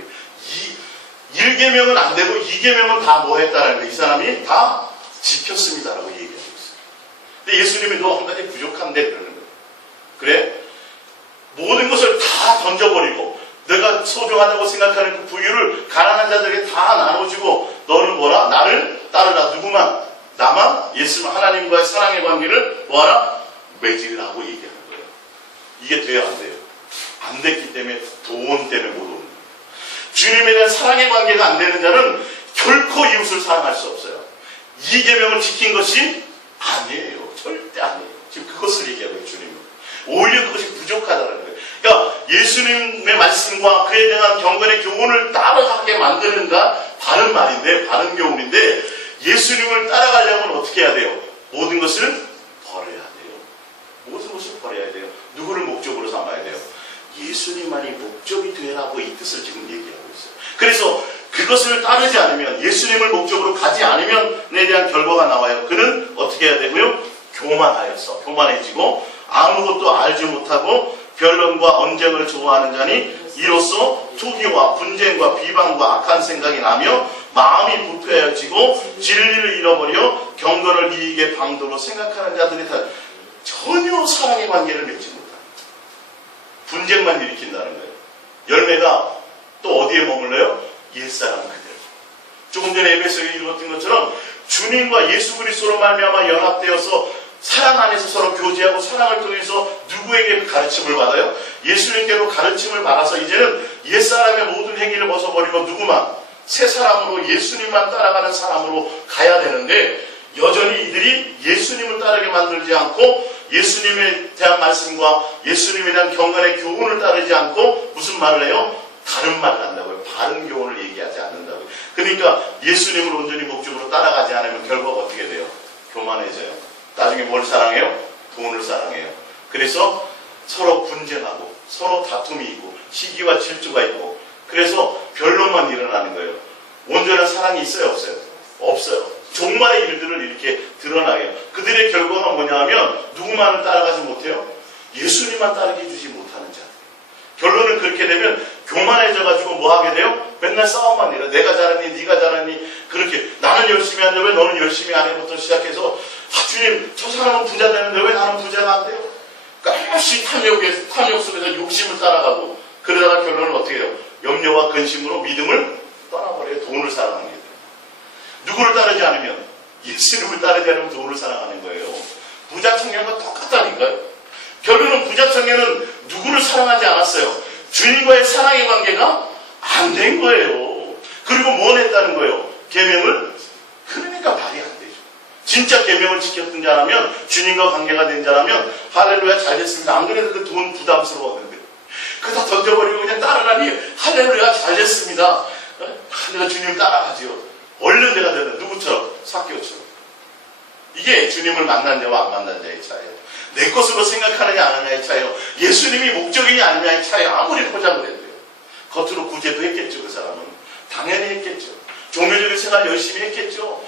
1계명은 안 되고 2계명은 다 뭐 했다는 거예요? 이 사람이 다 지켰습니다라고 얘기하고 있어요. 근데 예수님이 너 한 가지 부족한데 그러는 거예요. 그래? 모든 것을 다 던져버리고 내가 소중하다고 생각하는 그 부유를 가난한 자들에게 다 나눠주고 너는 뭐라? 나를 따르라. 누구만? 나만? 예수님 하나님과의 사랑의 관계를 뭐하라? 맺으라고 얘기하는 거예요. 이게 돼야 안 돼요. 안 됐기 때문에 돈 때문에 못 오는 거예요. 주님에 대한 사랑의 관계가 안 되는 자는 결코 이웃을 사랑할 수 없어요. 이 계명을 지킨 것이 아니에요. 절대 아니에요. 지금 그것을 얘기하고 있어요. 주님은. 오히려 그것이 부족하다는 거예요. 그러니까 예수님의 말씀과 그에 대한 경건의 교훈을 따라가게 만드는가? 바른 말인데, 바른 교훈인데 예수님을 따라가려면 어떻게 해야 돼요? 모든 것을 버려야 돼요. 모든 것을 버려야 돼요. 누구를 목적으로 삼아야 돼요? 예수님만이 목적이 되라고 이 뜻을 지금 얘기하고 있어요. 그래서 그것을 따르지 않으면, 예수님을 목적으로 가지 않으면에 대한 결과가 나와요. 그는 어떻게 해야 되고요? 교만해지고 아무것도 알지 못하고 변론과 언쟁을 좋아하는 자니 이로써 투기와 분쟁과 비방과 악한 생각이 나며 마음이 부패해지고 진리를 잃어버려 경건을 이익의 방도로 생각하는 자들이 다 전혀 사랑의 관계를 맺지 못합니다. 분쟁만 일으킨다는 거예요. 열매가 또 어디에 머물러요? 옛사람 그대로. 조금 전에 에베소에 읽었던 것처럼 주님과 예수 그리스도로 말미암아 연합되어서 사랑 안에서 서로 교제하고 사랑을 통해서 누구에게 가르침을 받아요? 예수님께로 가르침을 받아서 이제는 옛사람의 모든 행위를 벗어버리고 누구만? 새 사람으로 예수님만 따라가는 사람으로 가야 되는데 여전히 이들이 예수님을 따르게 만들지 않고 예수님에 대한 말씀과 예수님에 대한 경건의 교훈을 따르지 않고 무슨 말을 해요? 다른 말을 한다고요. 바른 교훈을 얘기하지 않는다고요. 그러니까 예수님을 온전히 목적으로 따라가지 않으면 결과가 어떻게 돼요? 교만해져요. 나중에 뭘 사랑해요? 돈을 사랑해요. 그래서 서로 분쟁하고 서로 다툼이 있고 시기와 질투가 있고 그래서 변론만 일어나는 거예요. 온전한 사랑이 있어요? 없어요? 없어요. 종말의 일들을 이렇게 드러나요. 그들의 결과가 뭐냐 하면 누구만을 따라가지 못해요? 예수님만 따르게 해주지 못하는 자. 결론은 그렇게 되면 교만해져가지고 뭐 하게 돼요? 맨날 싸움만 일어. 내가 잘하니 네가 잘하니 그렇게 나는 열심히 하는데 왜 너는 열심히 안 해부터 시작해서 주님 저 사람은 부자 되는데 왜 나는 부자가 안 돼요? 끝없이 탐욕 속에서 욕심을 따라가고 그러다가 결론은 어떻게 해요? 염려와 근심으로 믿음을 떠나버려요. 돈을 사랑하는 게. 누구를 따르지 않으면 예수님을 따르지 않으면 돈을 사랑하는 거예요. 부자 청년과 똑같다니까요. 결론은 부자 청년은 누구를 사랑하지 않았어요. 주님과의 사랑의 관계가 안 된 거예요. 그리고 뭘 했다는 거예요? 계명을? 그러니까 말이 안 되죠. 진짜 계명을 지켰던 자라면 주님과 관계가 된 자라면 할렐루야 잘 됐습니다. 안 그래도 그 돈 부담스러웠는데 그거 다 던져버리고 그냥 따라가니 할렐루야 잘 됐습니다. 내가 주님 따라가지요. 얼른 내가 되는 누구처럼? 삭개오처럼. 이게 주님을 만난 자와 안 만난 자의 차이예요. 내 것으로 생각하느냐 안 하느냐의 차이예요. 예수님이 목적이냐 아니냐의 차이예요. 아무리 포장을 해도요. 겉으로 구제도 했겠죠. 그 사람은. 당연히 했겠죠. 종교적인 생활 열심히 했겠죠.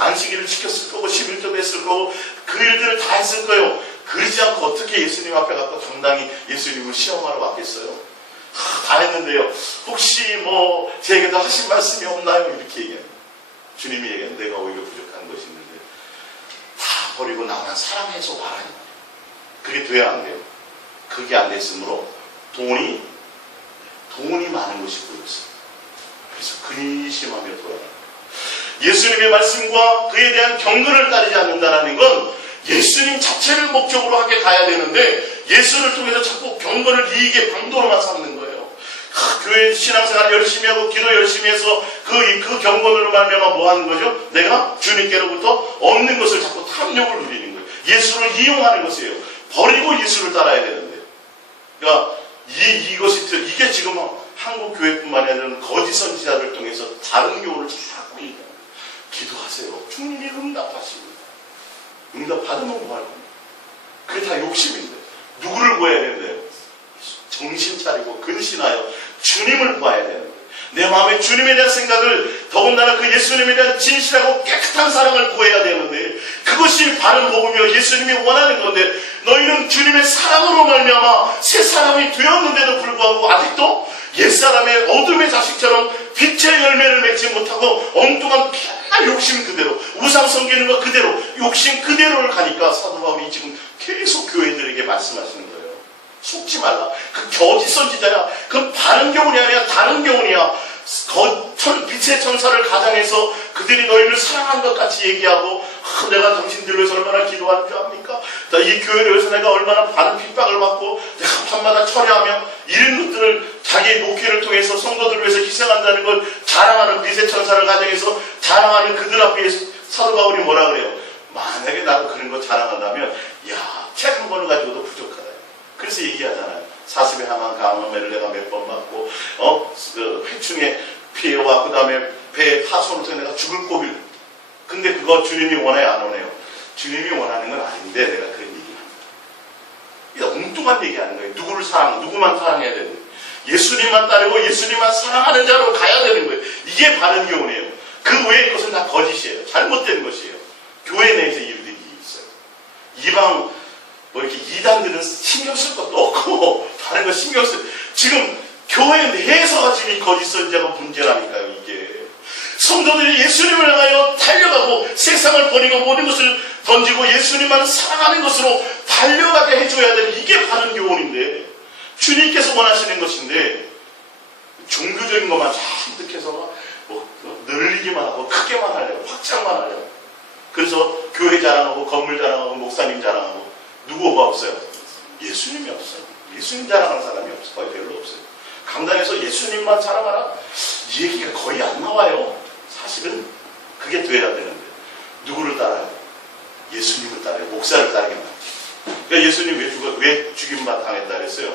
안식일을 지켰을 거고 11조도 했을 거고 그 일들을 다 했을 거예요. 그러지 않고 어떻게 예수님 앞에 가서 당당히 예수님을 시험하러 왔겠어요? 다 했는데요. 혹시 뭐 제게도 하신 말씀이 없나요? 이렇게 얘기해요. 주님이 얘기해요. 내가 오히려 부족한 것이 있는데 다 버리고 나만 사랑해서 와라. 그게 돼야 안 돼요. 그게 안 됐으므로 돈이 많은 것이 보였어요. 그래서 근심하며 돌아가요. 예수님의 말씀과 그에 대한 경건을 따르지 않는다는 건 예수님 자체를 목적으로 하게 가야 되는데 예수를 통해서 자꾸 경건을 이익의 방도로만 삼는 거예요. 교회 신앙생활 열심히 하고 기도 열심히 해서 그 경건으로 말미암아 뭐 하는 거죠? 내가 주님께로부터 얻는 것을 자꾸 탐욕을 누리는 거예요. 예수를 이용하는 것이에요. 버리고 예수를 따라야 되는데. 그러니까 이게 지금 한국 교회뿐만 아니라 거짓 선지자를 통해서 다른 교훈을 자꾸 얘기합니다. 기도하세요. 주님이 응답하십니다. 응답 받으면 뭐 할 겁니까? 그게 다 욕심인데. 누구를 구해야 되는데요? 정신 차리고 근신하여 주님을 구해야 되는 거예요. 내 마음에 주님에 대한 생각을 더군다나 그 예수님에 대한 진실하고 깨끗한 사랑을 구해야 되는데 그것이 바른 복음이요 예수님이 원하는 건데 너희는 주님의 사랑으로 말미암아 새 사람이 되었는데도 불구하고 아직도 옛사람의 어둠의 자식처럼 빛의 열매를 맺지 못하고 엉뚱한 피한 욕심 그대로 우상 섬기는 것 그대로 욕심 그대로를 가니까 사도 바울이 지금 계속 교회들에게 말씀하시는 거예요. 속지 말라. 그 거짓 선지자야. 그 바른 교훈이 아니라 다른 교훈이야. 빛의 천사를 가장해서 그들이 너희를 사랑한 것 같이 얘기하고 내가 당신들을 위해서 얼마나 기도하는 줄 압니까? 이 교회를 위해서 내가 얼마나 많은 핍박을 받고 내가 밤마다 철회하며 이런 것들을 자기의 목회를 통해서 성도들을 위해서 희생한다는 걸 자랑하는 빛의 천사를 가장해서 자랑하는 그들 앞에 사도 바울이 뭐라 그래요? 만약에 나도 그런 거 자랑한다면 책 한 권을 가지고도 부족하다. 그래서 얘기하잖아요. 사슴의 하만 가마매를 내가 몇 번 맞고 회충의 피해와 그 다음에 배의 파손을 통해 내가 죽을 고비를. 근데 그거 주님이 원해요 안 원해요? 주님이 원하는 건 아닌데 내가 그런 얘기합니다. 엉뚱한 얘기하는 거예요. 누구만 사랑해야 되는 거예요. 예수님만 따르고 예수님만 사랑하는 자로 가야 되는 거예요. 이게 바른 교훈이에요. 그 외의 것은 다 거짓이에요. 잘못된 것이에요. 교회 내에서 일들이 있어요. 이방 이렇게 이단들은 신경 쓸 것도 없고 다른 거 신경 쓸 지금 교회 내에서가 지금 이 거짓 선지자가 문제라니까요. 이게 성도들이 예수님을 향하여 달려가고 세상을 버리고 모든 것을 던지고 예수님만 사랑하는 것으로 달려가게 해줘야 되는 이게 바른 교훈인데 주님께서 원하시는 것인데 종교적인 것만 잔뜩 해서 늘리기만 하고 크게만 하려고, 확장만 하려고. 그래서 교회 자랑하고 건물 자랑하고 목사님 자랑하고 누구가 없어요? 예수님이 없어요. 예수님 자랑하는 사람이 없어요. 거의 별로 없어요. 강단에서 예수님만 자랑하라? 이 얘기가 거의 안 나와요. 사실은 그게 돼야 되는데 누구를 따라요? 예수님을 따라요. 목사를 따르게 만들죠. 그러니까 예수님 왜 죽임만 당했다 그랬어요?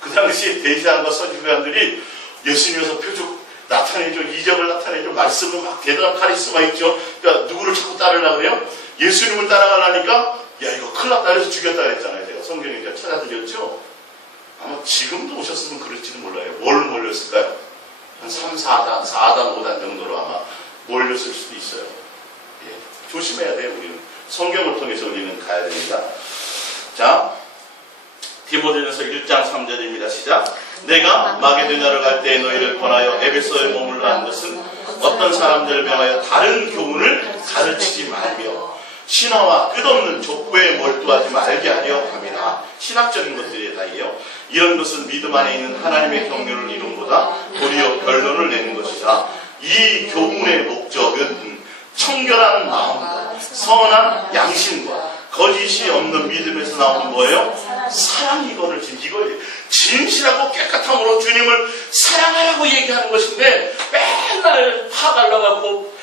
그 당시 대제사장과 서기관들이 예수님에서 표적 나타내죠. 이적을 나타내죠. 말씀을 막 대단한 카리스마 있죠. 그러니까 누구를 자꾸 따르려고 그래요? 예수님을 따라가려니까 야 이거 큰일 났다 그래서 죽였다 그랬잖아요. 제가 성경에 제가 찾아드렸죠. 아마 지금도 오셨으면 그럴지는 몰라요. 뭘 몰렸을까요? 한 3, 4단, 4단, 5단 정도로 아마 몰렸을 수도 있어요. 예. 조심해야 돼요. 우리는 성경을 통해서 우리는 가야 됩니다. 자, 디모데전서 1장 3절입니다. 시작. 내가 마게도냐로 갈 때에 너희를 권하여 에베소에 머물러 한 것은 어떤 사람들을 명하여 다른 교훈을 가르치지 말며 신화와 끝없는 족보에 몰두하지 말게 하려 합니다. 신학적인 것들이 다이에요. 이런 것은 믿음 안에 있는 하나님의 경륜을 이룬보다 도리어 결론을 내는 것이다. 이 교훈의 목적은 청결한 마음과 선한 양심과 거짓이 없는 믿음에서 나오는 뭐예요? 사랑이거를 이걸 진실하고 깨끗함으로 주님을 사랑하라고 얘기하는 것인데 맨날 파 갈라가고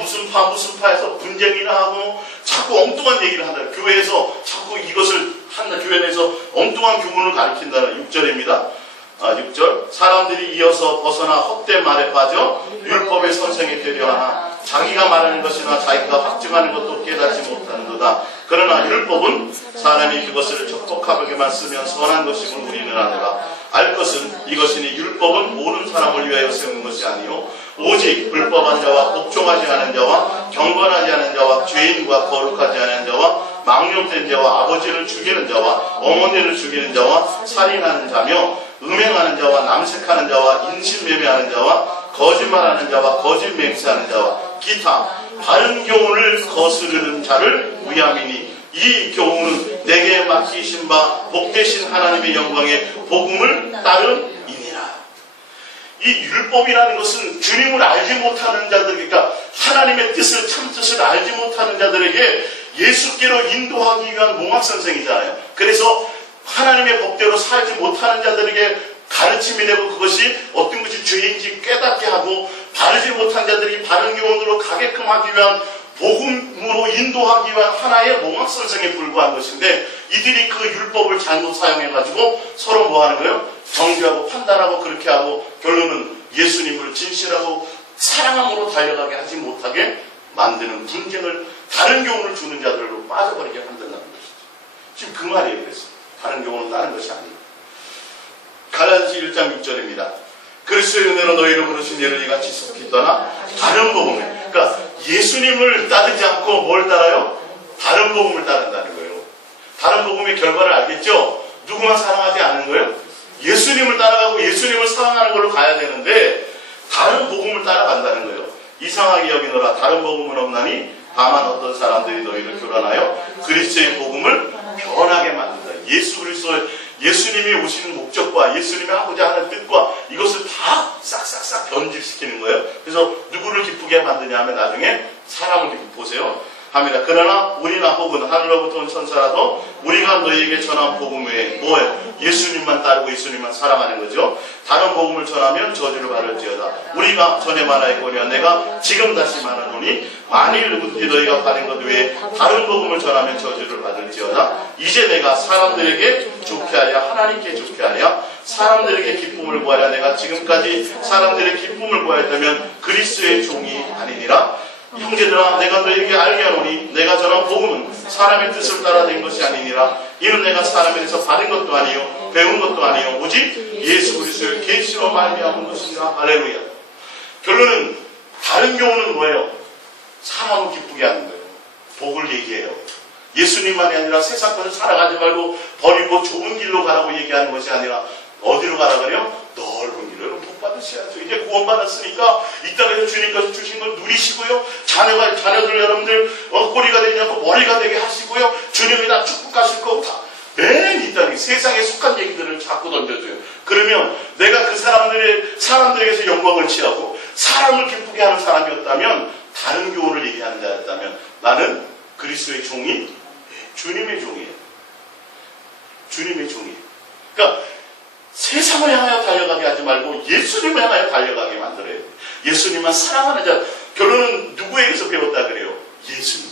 무슨 파에서 분쟁이나 하고 자꾸 엉뚱한 얘기를 한다. 교회에서 자꾸 이것을 한다. 교회 내에서 엉뚱한 교훈을 가르친다는 6절입니다. 6절 사람들이 이어서 벗어나 헛된 말에 빠져 율법의 선생이 되려 하나 자기가 말하는 것이나 자기가 확증하는 것도 깨닫지 못하는도다. 그러나 율법은 사람이 그것을 적법하게만 쓰면 선한 것임을 우리는 아노라. 알 것은 이것이니 율법은 모든 사람을 위하여 세운 것이 아니요 오직 불법한 자와 복종하지 않은 자와 경건하지 않은 자와 죄인과 거룩하지 않은 자와 망령된 자와 아버지를 죽이는 자와 어머니를 죽이는 자와 살인하는 자며 음행하는 자와 남색하는 자와 인신매매하는 자와 거짓말하는 자와 거짓 맹세하는 자와 기타 바른 교훈을 거스르는 자를 위함이니 이 교훈은 내게 맡기신 바 복되신 하나님의 영광의 복음을 따름이니라. 이 율법이라는 것은 주님을 알지 못하는 자들, 그러니까 하나님의 뜻을 참 뜻을 알지 못하는 자들에게 예수께로 인도하기 위한 몽학선생이잖아요. 그래서 하나님의 법대로 살지 못하는 자들에게 가르침이 되고 그것이 어떤 것이 죄인지 깨닫게 하고 바르지 못한 자들이 바른 교훈으로 가게끔 하기 위한 복음으로 인도하기 위한 하나의 몽학선생에 불과한 것인데 이들이 그 율법을 잘못 사용해가지고 서로 뭐 하는 거예요? 정죄하고 판단하고 그렇게 하고 결론은 예수님을 진실하고 사랑함으로 달려가게 하지 못하게 만드는 분쟁을 다른 교훈을 주는 자들로 빠져버리게 만든다는 것이죠. 지금 그 말이에요. 그래서 다른 교훈은 다른 것이 아니에요. 갈라디아서 1장 6절입니다. 그리스도의 은혜로 너희를 부르신 예를 이같이 속히 떠나 다른 복음을, 그러니까 예수님을 따르지 않고 뭘 따라요? 다른 복음을 따른다는 거예요. 다른 복음의 결과를 알겠죠? 누구만 사랑하지 않는 거예요? 예수님을 따라가고 예수님을 사랑하는 걸로 가야 되는데 다른 복음을 따라간다는 거예요. 이상하게 여기노라. 다른 복음은 없나니 다만 어떤 사람들이 너희를 교란하여 그리스도의 복음을 변하게 만든다. 예수 그리스도의 예수님이 오시는 목적과 예수님이 하고자 하는 뜻과 이것을 다 싹싹싹 변질시키는 거예요. 그래서 누구를 기쁘게 만드냐 하면 나중에 사람을 보세요. 합니다. 그러나 우리나 혹은 하늘로부터 온 천사라도 우리가 너희에게 전한 복음 외에 뭐예요? 예수님만 따르고 예수님만 사랑하는 거죠. 다른 복음을 전하면 저주를 받을지어다. 우리가 전에 말하였거니와 내가 지금 다시 말하노니 만일 누구든지 너희가 받은 것 외에 다른 복음을 전하면 저주를 받을지어다. 이제 내가 사람들에게 좋게 하랴 하나님께 좋게 하랴 사람들에게 기쁨을 구하랴. 내가 지금까지 사람들의 기쁨을 구하였다면 그리스도의 종이 아니니라. 형제들아 내가 너희에게 알게 하노니 내가 전한 복음은 사람의 뜻을 따라 된 것이 아니니라. 이는 내가 사람에게서 받은 것도 아니요 배운 것도 아니요 오직 예수 그리스도의 계시로 말미암은 것인가. 할렐루야. 결론은 다른 교훈은 뭐예요? 사람을 기쁘게 하는 거예요. 복을 얘기해요. 예수님만이 아니라 세상 것을 살아가지 말고 버리고 좋은 길로 가라고 얘기하는 것이 아니라 어디로 가라 그래요? 넓은 길로. 여러분 복 받으셔야죠. 이제 구원받았으니까 이 땅에서 주님께서 주신 걸 누리시고요. 자녀들 여러분들 꼬리가 되지 않고 머리가 되게 하시고요. 주님이 다 축복하실 거고 다 맨 이 땅에 세상에 속한 얘기들을 자꾸 던져줘요. 그러면 내가 그 사람들에게서 영광을 취하고 사람을 기쁘게 하는 사람이었다면, 다른 교훈을 얘기하는 자였다면, 나는 그리스도의 종이 주님의 종이에요. 주님의 종이에요. 그러니까 세상을 향하여 달려가게 하지 말고 예수님을 향하여 달려가게 만들어야 돼요. 예수님만 사랑하는 자. 결론은 누구에게서 배웠다 그래요? 예수님.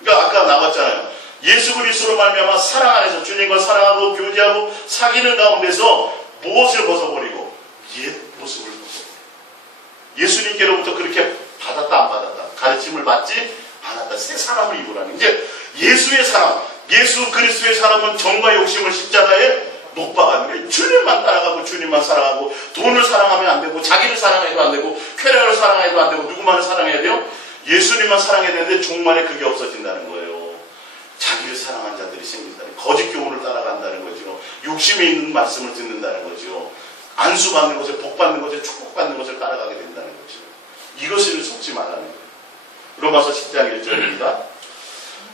그러니까 아까 나왔잖아요. 예수 그리스도로 말미암아 사랑 안에서 주님과 사랑하고 교제하고 사귀는 가운데서 무엇을 벗어버리고 옛 모습을 벗어버리고, 예수님께로부터 그렇게 받았다 안 받았다, 가르침을 받지 않았다, 새 사람을 입으라는. 이제 예수의 사람, 예수 그리스도의 사람은 정과 욕심을 십자가에 못 박았는 거예요. 주님만 따라가고 주님만 사랑하고, 돈을 사랑하면 안 되고, 자기를 사랑해도 안 되고, 쾌락을 사랑해도 안 되고, 누구만을 사랑해야 돼요? 예수님만 사랑해야 되는데 종말에 그게 없어진다는 거예요. 자기를 사랑한 자들이 생긴다는, 거짓 교훈을 따라간다는 거죠. 욕심이 있는 말씀을 듣는다는 거죠. 안수받는 것에, 복받는 것에, 축복받는 것을 따라가게 된다는 거죠. 이것을 속지 말라는 거예요. 로마서 10장 1절입니다.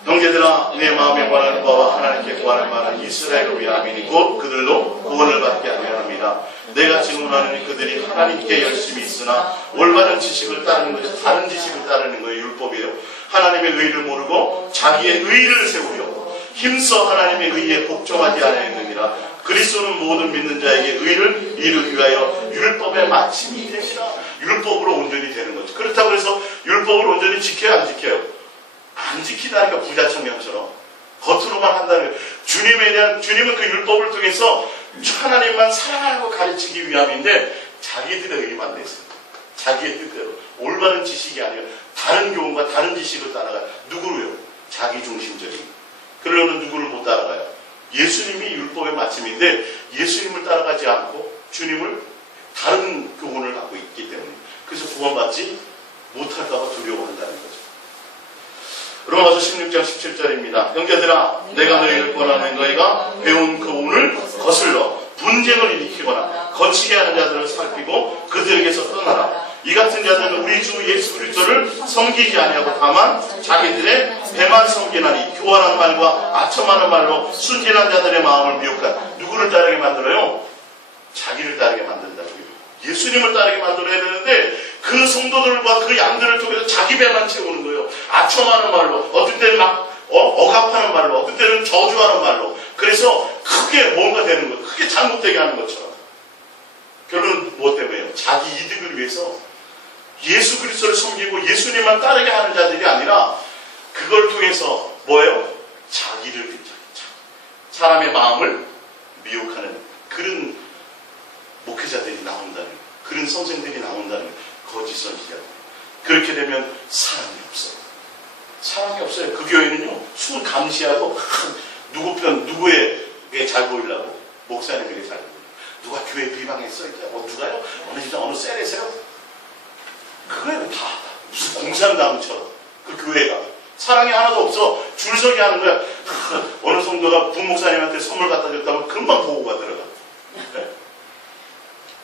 형제들아, 내 마음에 관하는 바와 하나님께 구하는 바는 이스라엘을 위함이니 곧 그들도 구원을 받게 하려 합니다. 내가 증언하는 그들이 하나님께 열심히 있으나 올바른 지식을 따르는 것이 다른 지식을 따르는 거예요. 율법이에요. 하나님의 의를 모르고 자기의 의를 세우려 힘써 하나님의 의에 복종하지 않았느니라. 그리스도는 모든 믿는 자에게 의를 이루기 위하여 율법의 마침이 되시라. 율법으로 온전히 되는 거죠. 그렇다고 해서 율법을 온전히 지켜야 안 지켜요? 안 지키다니까, 부자청년처럼 겉으로만 한다는 거예요. 주님에 대한, 주님은 그 율법을 통해서 하나님만 사랑하고 가르치기 위함인데 자기들의 의만 냈어요. 자기의 뜻대로 올바른 지식이 아니라 다른 교훈과 다른 지식을 따라가. 누구로요? 자기 중심적인. 그러려면 누구를 못 따라가요? 예수님이 율법의 마침인데 예수님을 따라가지 않고 주님을 다른 교훈을 갖고 있기 때문에, 그래서 구원받지 못할까봐 두려워한다는 거죠. 로마서 16장 17절입니다. 형제들아, 내가 너희를 권하는 너희가 배운 교훈을 거슬러 분쟁을 일으키거나 거치게 하는 자들을 살피고 그들에게서 떠나라. 이 같은 자들은 우리 주 예수 그리스도를 섬기지 아니하고 다만 자기들의 배만 섬기나니 교활한 말과 아첨하는 말로 순진한 자들의 마음을 미혹한. 누구를 따르게 만들어요? 자기를 따르게 만든다고요. 예수님을 따르게 만들어야 되는데 그 성도들과 그 양들을 통해서 자기 배만 채우는 거예요. 아첨하는 말로, 어떤 때는 막 억압하는 말로, 어떤 때는 저주하는 말로. 그래서 크게 뭔가 되는 거예요. 크게 잘못되게 하는 것처럼. 결론은 무엇 때문에요? 자기 이득을 위해서 예수 그리스도를 섬기고 예수님만 따르게 하는 자들이 아니라 그걸 통해서 뭐예요? 자기를, 사람의 마음을 미혹하는 그런 목회자들이 나온다는, 그런 선생들이 나온다는, 거짓 선지자. 그렇게 되면 사람이 없어요. 사람이 없어요. 그 교회는요, 술 감시하고 누구 편, 누구에게 잘 보이려고, 목사님에게 잘 보이려고. 누가 교회 비방했어? 누가요? 어느 집장 어느 셀에서요? 그거예요. 다 무슨 공산당처럼 그 교회가 사랑이 하나도 없어. 줄서기 하는 거야. 어느 성도가 부목사님한테 선물 갖다 줬다면 금방 보고가 들어가. 네?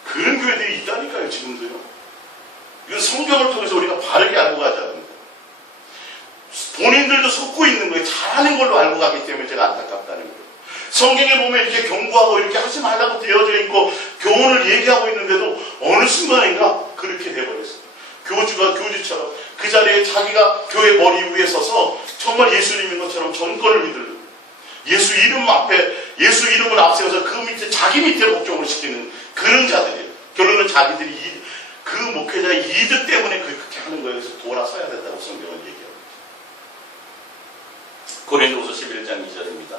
그런 교회들이 있다니까요. 지금도요. 이건 성경을 통해서 우리가 바르게 알고 가자는 거예요. 본인들도 속고 있는 거예요. 잘하는 걸로 알고 가기 때문에 제가 안타깝다는 거예요. 성경에 보면 이렇게 경고하고 이렇게 하지 말라고 되어져 있고 교훈을 얘기하고 있는데도 어느 순간인가 그렇게 돼버렸어요. 교주가 교주처럼 그 자리에 자기가 교회 머리 위에 서서 정말 예수님인 것처럼 정권을 믿으려고, 예수 이름 앞에, 예수 이름을 앞세워서 그 밑에, 자기 밑에 복종을 시키는 그런 자들이에요. 결론은 자기들이 그 목회자의 이득 때문에 그렇게 하는 거에 대해서 돌아서야 된다고 성경은 얘기합니다. 고린도후서 11장 2절입니다.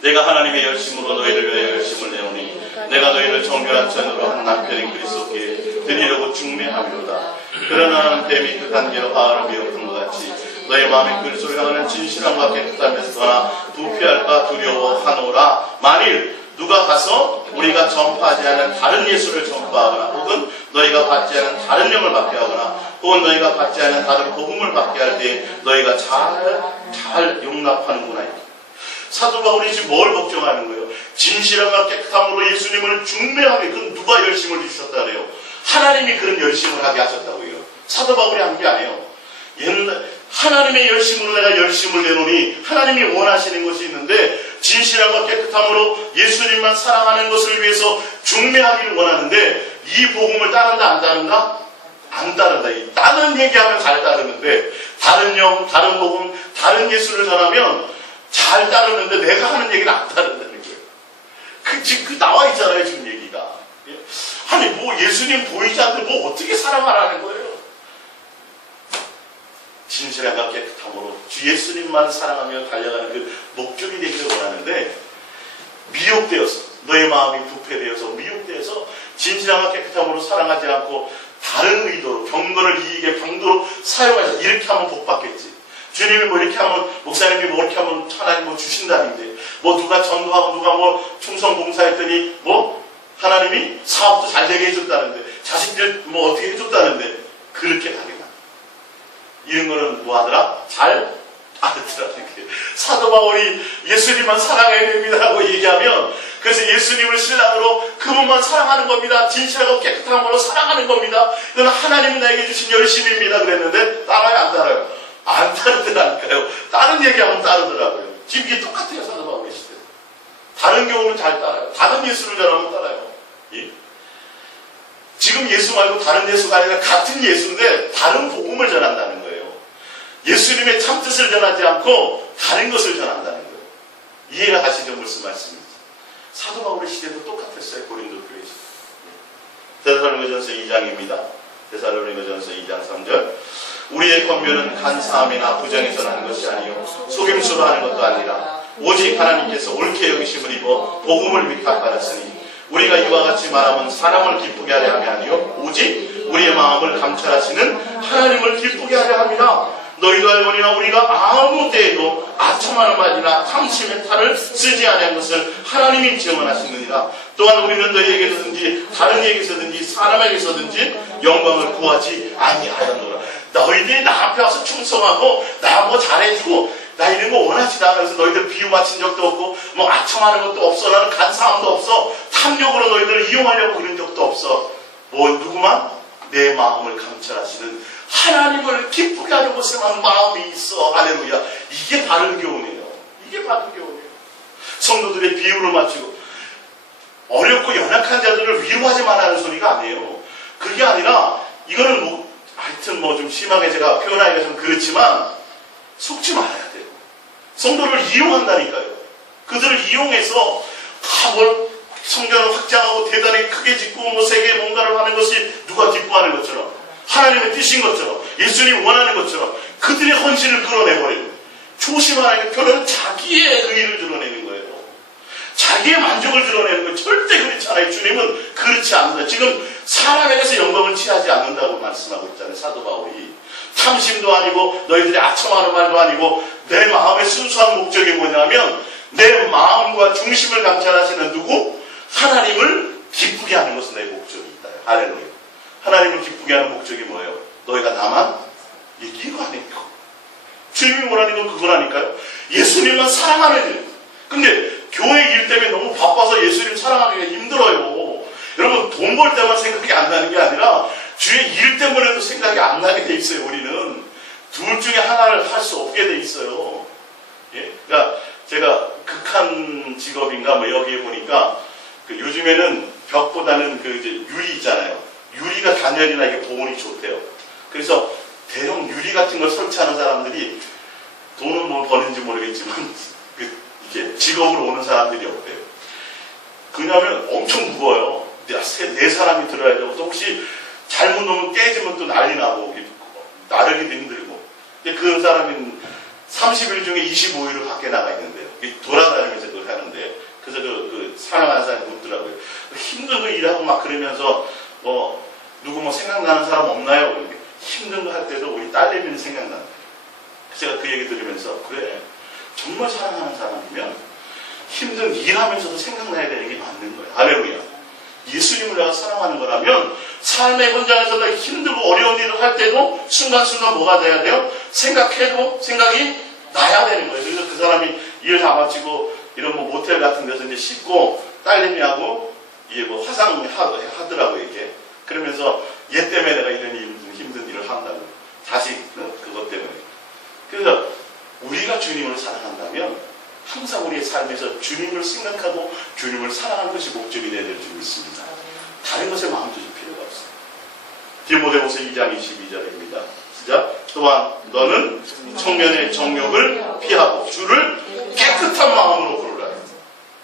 내가 하나님의 열심으로 너희를 위하여 열심을 내오니 내가 너희를 정결한 천으로 한 남편인 그리스도께 드리려고 중매함이로다. 그러나 나는 뱀이 그 단계로 바알을 미혹한 것 같이 너희 마음이 그리스도를 향하는 진실함과 깨끗함에서 떠나 부패할까 두려워하노라. 만일 누가 가서 우리가 전파하지 않은 다른 예수를 전파하거나 혹은 너희가 받지 않은 다른 영을 받게 하거나 혹은 너희가 받지 않은 다른 복음을 받게 할 때 너희가 잘 용납하는구나. 사도 바울이 지금 뭘 걱정하는 거예요? 진실함과 깨끗함으로 예수님을 중매하게. 그건 누가 열심을 주셨다 그래요? 하나님이 그런 열심을 하게 하셨다고 해요. 사도 바울이 한 게 아니에요. 하나님의 열심으로 내가 열심을 내놓으니 하나님이 원하시는 것이 있는데 진실함과 깨끗함으로 예수님만 사랑하는 것을 위해서 중매하기를 원하는데 이 복음을 따른다 안 따른다? 안 따른다. 다른 얘기하면 잘 따르는데 다른 영, 다른 복음, 다른 예수를 전하면 잘 따르는데 내가 하는 얘기는 안 따른다는 거예요. 지금 나와 있잖아요, 지금 얘기가. 아니 뭐 예수님 보이지 않는데 뭐 어떻게 사랑하라는 거예요. 진실함과 깨끗함으로 주 예수님만 사랑하며 달려가는 그 목적이 되기를 원하는데 미혹되어서 너의 마음이 부패되어서 미혹되어서 진실함과 깨끗함으로 사랑하지 않고 다른 의도로 경건을 이익의 방도로 사용해서 이렇게 하면 복 받겠지. 주님이 뭐 이렇게 하면 목사님이 뭐 이렇게 하면 하나님 뭐 주신다는데 뭐 누가 전도하고 누가 뭐 충성 봉사했더니 뭐 하나님이 사업도 잘 되게 해줬다는데 자식들 뭐 어떻게 해줬다는데 그렇게 하겠나. 이런 거는 뭐 하더라? 잘 알더라는 게 사도 바울이 예수님만 사랑해야 됩니다라고 얘기하면 그래서 예수님을 신랑으로 그분만 사랑하는 겁니다. 진실하고 깨끗함으로 사랑하는 겁니다. 이건 하나님이 나에게 주신 열심입니다. 그랬는데 따라요 안 따라요? 안 따르더라니까요. 다른 얘기하면 따르더라고요. 지금 이게 똑같아요. 사도 바울의 시대. 다른 경우는 잘 따라요. 다른 예수를 전하면 따라요. 예? 지금 예수 말고 다른 예수가 아니라 같은 예수인데 다른 복음을 전한다는 거예요. 예수님의 참뜻을 전하지 않고 다른 것을 전한다는 거예요. 이해가 가시죠? 무슨 말씀인지. 사도 바울의 시대도 똑같았어요. 고린도 교회 시대. 데살로니가전서 2장입니다. 데살로니가전서 2장 3절. 우리의 권면은 간사함이나 부정에서 나는 것이 아니요 속임수로 하는 것도 아니라 오직 하나님께서 옳게 여기심을 입어 복음을 위탁받았으니 우리가 이와 같이 말하면 사람을 기쁘게 하려 함이 아니요 오직 우리의 마음을 감찰하시는 하나님을 기쁘게 하려 함이라. 너희도 알거니와 우리가 아무 때에도 아첨하는 말이나 탐심의 탈을 쓰지 아니한 것을 하나님이 증언하시느니라. 또한 우리는 너희에게서든지 다른 에게서든지 사람에게서든지 영광을 구하지 아니하였노라. 너희들이 나 앞에 와서 충성하고 나 뭐 잘해주고 나 이런 거 원하지도 않아. 그래서 너희들 비유 맞힌 적도 없고 뭐 아첨하는 것도 없어. 나는 간사함도 없어. 탐욕으로 너희들을 이용하려고 그런 적도 없어. 뭐 누구만? 내 마음을 감찰하시는 하나님을 기쁘게 하는 것에만 마음이 있어. 할렐루야. 이게 바른 교훈이에요. 이게 바른 교훈이에요. 성도들의 비유를 맞추고 어렵고 연약한 자들을 위로하지만 하는 소리가 아니에요. 그게 아니라 이거는 뭐 하여튼 뭐 좀 심하게 제가 표현하기가 좀 그렇지만 속지 말아야 돼요. 성도를 이용한다니까요. 그들을 이용해서 뭘 성전을 확장하고 대단히 크게 짓고 뭐 세계에 뭔가를 하는 것이 누가 기뻐하는 것처럼 하나님의 뜻인 것처럼 예수님이 원하는 것처럼 그들의 헌신을 끌어내버리고 조심하라는 게 그는 자기의 의의를 드러내는 거예요. 자기의 만족을 드러내는 거예요. 절대 그렇지 않아요. 주님은 그렇지 않는다. 지금 사람에게서 영광을 취하지 않는다고 말씀하고 있잖아요. 사도 바울이. 탐심도 아니고 너희들이 아첨하는 말도 아니고 내 마음의 순수한 목적이 뭐냐면 내 마음과 중심을 감찰하시는 누구? 하나님을 기쁘게 하는 것은 내 목적이 있다. 할렐루야. 하나님을 기쁘게 하는 목적이 뭐예요? 너희가 나만 이거 아니고 주님이 원하는 건 그거라니까요. 예수님만 사랑하는 일. 근데 교회 일 때문에 너무 바빠서 예수님 사랑하기가 힘들어요. 여러분 돈 벌 때만 생각이 안 나는 게 아니라 주의 일 때문에도 생각이 안 나게 돼 있어요. 우리는 둘 중에 하나를 할 수 없게 돼 있어요. 예? 그러니까 제가 극한 직업인가 뭐 여기에 보니까 그 요즘에는 벽보다는 그 이제 유리 있잖아요. 유리가 단열이나 이게 보온이 좋대요. 그래서 대형 유리 같은 걸 설치하는 사람들이 돈은 뭐 버는지 모르겠지만 이게 직업으로 오는 사람들이 없대요. 그냐면 엄청 무거워요. 네 사람이 들어야 되고 또 혹시 잘못 놓으면 깨지면 또 난리 나고 나르기도 힘들고. 근데 그 사람은 30일 중에 25일을 밖에 나가 있는데요. 돌아다니면서 그걸 하는데 그래서 그 사랑하는 사람이 묻더라고요. 힘든 거 일하고 막 그러면서 뭐 누구 뭐 생각나는 사람 없나요? 힘든 거 할 때도 우리 딸내미는 생각나요. 제가 그 얘기 들으면서 그래 정말 사랑하는 사람이면 힘든 일하면서도 생각나야 되는 게 맞는 거예요. 할렐루야. 예수님을 내가 사랑하는 거라면 삶의 현장에서 내가 힘들고 어려운 일을 할 때도 순간순간 뭐가 돼야 돼요? 생각이 나야 되는 거예요. 그래서 그 사람이 일 다 마치고 이런 뭐 모텔 같은 데서 이제 씻고 딸내미하고 이게 뭐 화상 하더라고요. 이게. 그러면서 얘 때문에 내가 이런 힘든 일을 한다고. 자식 그것 때문에. 그래서 우리가 주님을 사랑한다면 항상 우리의 삶에서 주님을 생각하고 주님을 사랑하는 것이 목적이 되어야 될 줄 믿습니다. 다른 것에 마음 두실 필요가 없어요. 디모데후서 2장 22절입니다. 시작. 또한 너는 청년의 정욕을 피하고 주를 깨끗한 마음으로 부르라.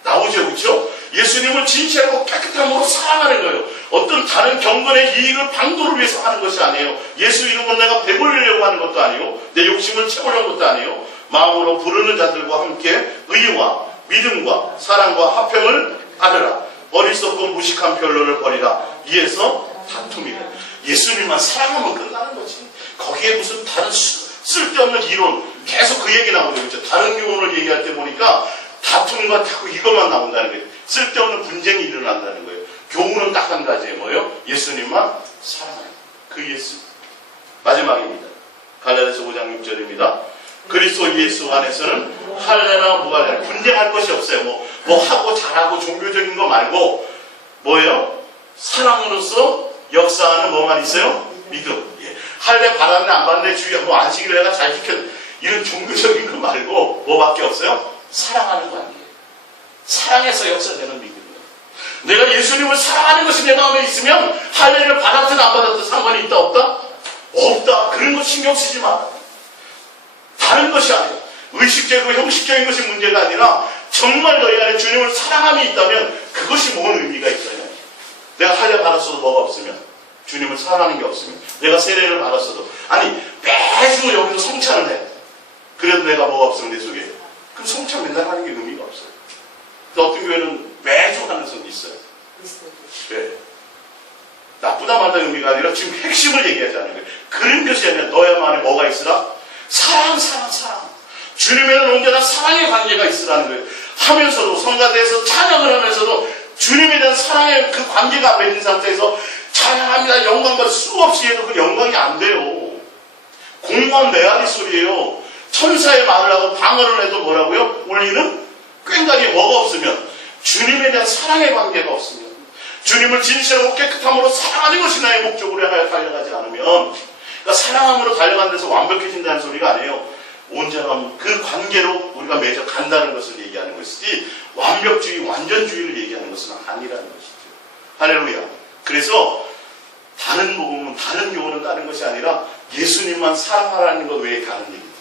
나오죠, 그렇죠? 예수님을 진실하고 깨끗한 마음으로 사랑하는 거예요. 어떤 다른 경건의 이익을 방도를 위해서 하는 것이 아니에요. 예수 이름으로 내가 배불리려고 하는 것도 아니에요. 내 욕심을 채우려는 것도 아니에요. 마음으로 부르는 자들과 함께 의와 믿음과 사랑과 화평을 따르라. 어리석고 무식한 변론을 버리라. 이에서 다툼이래. 예수님만 사랑하면 끝나는 거지. 거기에 무슨 다른 쓸데없는 이론, 계속 그 얘기 나오죠. 그렇죠? 다른 교훈을 얘기할 때 보니까 다툼과 자꾸 이것만 나온다는 거예요. 쓸데없는 분쟁이 일어난다는 거예요. 교훈은 딱 한 가지예요. 뭐예요? 예수님만 사랑하는 그 예수. 마지막입니다. 갈라디아서 5장 6절입니다. 그리스도 예수 안에서는 할례나 무할례나 분쟁할 것이 없어요. 뭐 하고 잘하고 종교적인 거 말고 뭐예요? 사랑으로서 역사하는 뭐만 있어요? 믿음. 예. 할례 받았네 안 받았네 주의 안식일 내가 잘 지켰 이런 종교적인 거 말고 뭐밖에 없어요? 사랑하는 관계예요. 사랑해서 역사되는 믿음이에요. 내가 예수님을 사랑하는 것이 내 마음에 있으면 할례를 받았든 안 받았든 상관이 있다 없다? 없다. 그런 거 신경 쓰지 마. 다른 것이 아니라 의식적이고 형식적인 것이 문제가 아니라 정말 너희 안에 주님을 사랑함이 있다면 그것이 뭔 의미가 있어요. 내가 할례 받았어도 뭐가 없으면 주님을 사랑하는 게 없으면 내가 세례를 받았어도 아니 매주 여기서 성찬을 해. 그래도 내가 뭐가 없으면 내 속에 그럼 성찬 맨날 하는 게 의미가 없어요. 또 어떤 교회는 매주 하는 성이 있어요. 네. 나쁘다 말다 의미가 아니라 지금 핵심을 얘기하자는 거예요. 그런 것이 아니라 너야만에 뭐가 있으라? 사랑. 주님에는 언제나 사랑의 관계가 있으라는 거예요. 하면서도 성가대에서 찬양을 하면서도 주님에 대한 사랑의 그 관계가 맺은 상태에서 찬양합니다. 영광과 수없이 해도 그 영광이 안 돼요. 공무원 메아리 소리예요. 천사의 말을 하고 방언을 해도 뭐라고요? 울리는 꽹과리에 뭐가 없으면 주님에 대한 사랑의 관계가 없으면 주님을 진실하고 깨끗함으로 사랑하는 것이 나의 목적으로 향하여 달려가지 않으면 그러니까 사랑함으로 달려가는 데서 완벽해진다는 소리가 아니에요. 온전함, 그 관계로 우리가 맺어 간다는 것을 얘기하는 것이지 완벽주의, 완전주의를 얘기하는 것은 아니라는 것이죠. 할렐루야. 그래서 다른 복음은, 다른 교훈은 다른 것이 아니라 예수님만 사랑하라는 것 외에 다른 얘기죠.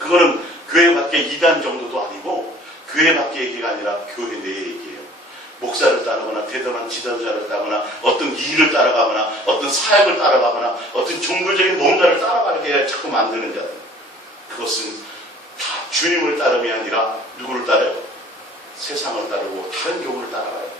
그거는 교회 밖에 2단 정도도 아니고 교회 밖의 얘기가 아니라 교회 내의 얘기예요. 목사를 따르거나 대단한 지도자를 따르거나 어떤 일을 따라가거나 어떤 사역을 따라가거나 어떤 종교적인 뭔가를 따라가게 자꾸 만드는 자들. 그것은 다 주님을 따름이 아니라 누구를 따라요? 세상을 따르고 다른 교훈을 따라가요.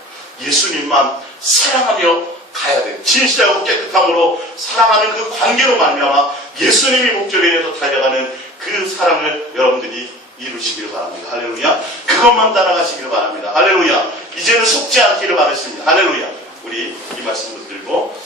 예수님만 사랑하며 가야 돼요. 진실하고 깨끗함으로 사랑하는 그 관계로 말미암아 예수님이 목적에 대해서 달려가는 그 사랑을 여러분들이 이루시기를 바랍니다. 할렐루야. 그것만 따라가시기를 바랍니다. 할렐루야. 이제는 속지 않기를 바라십니다. 할렐루야. 우리 이 말씀을 들고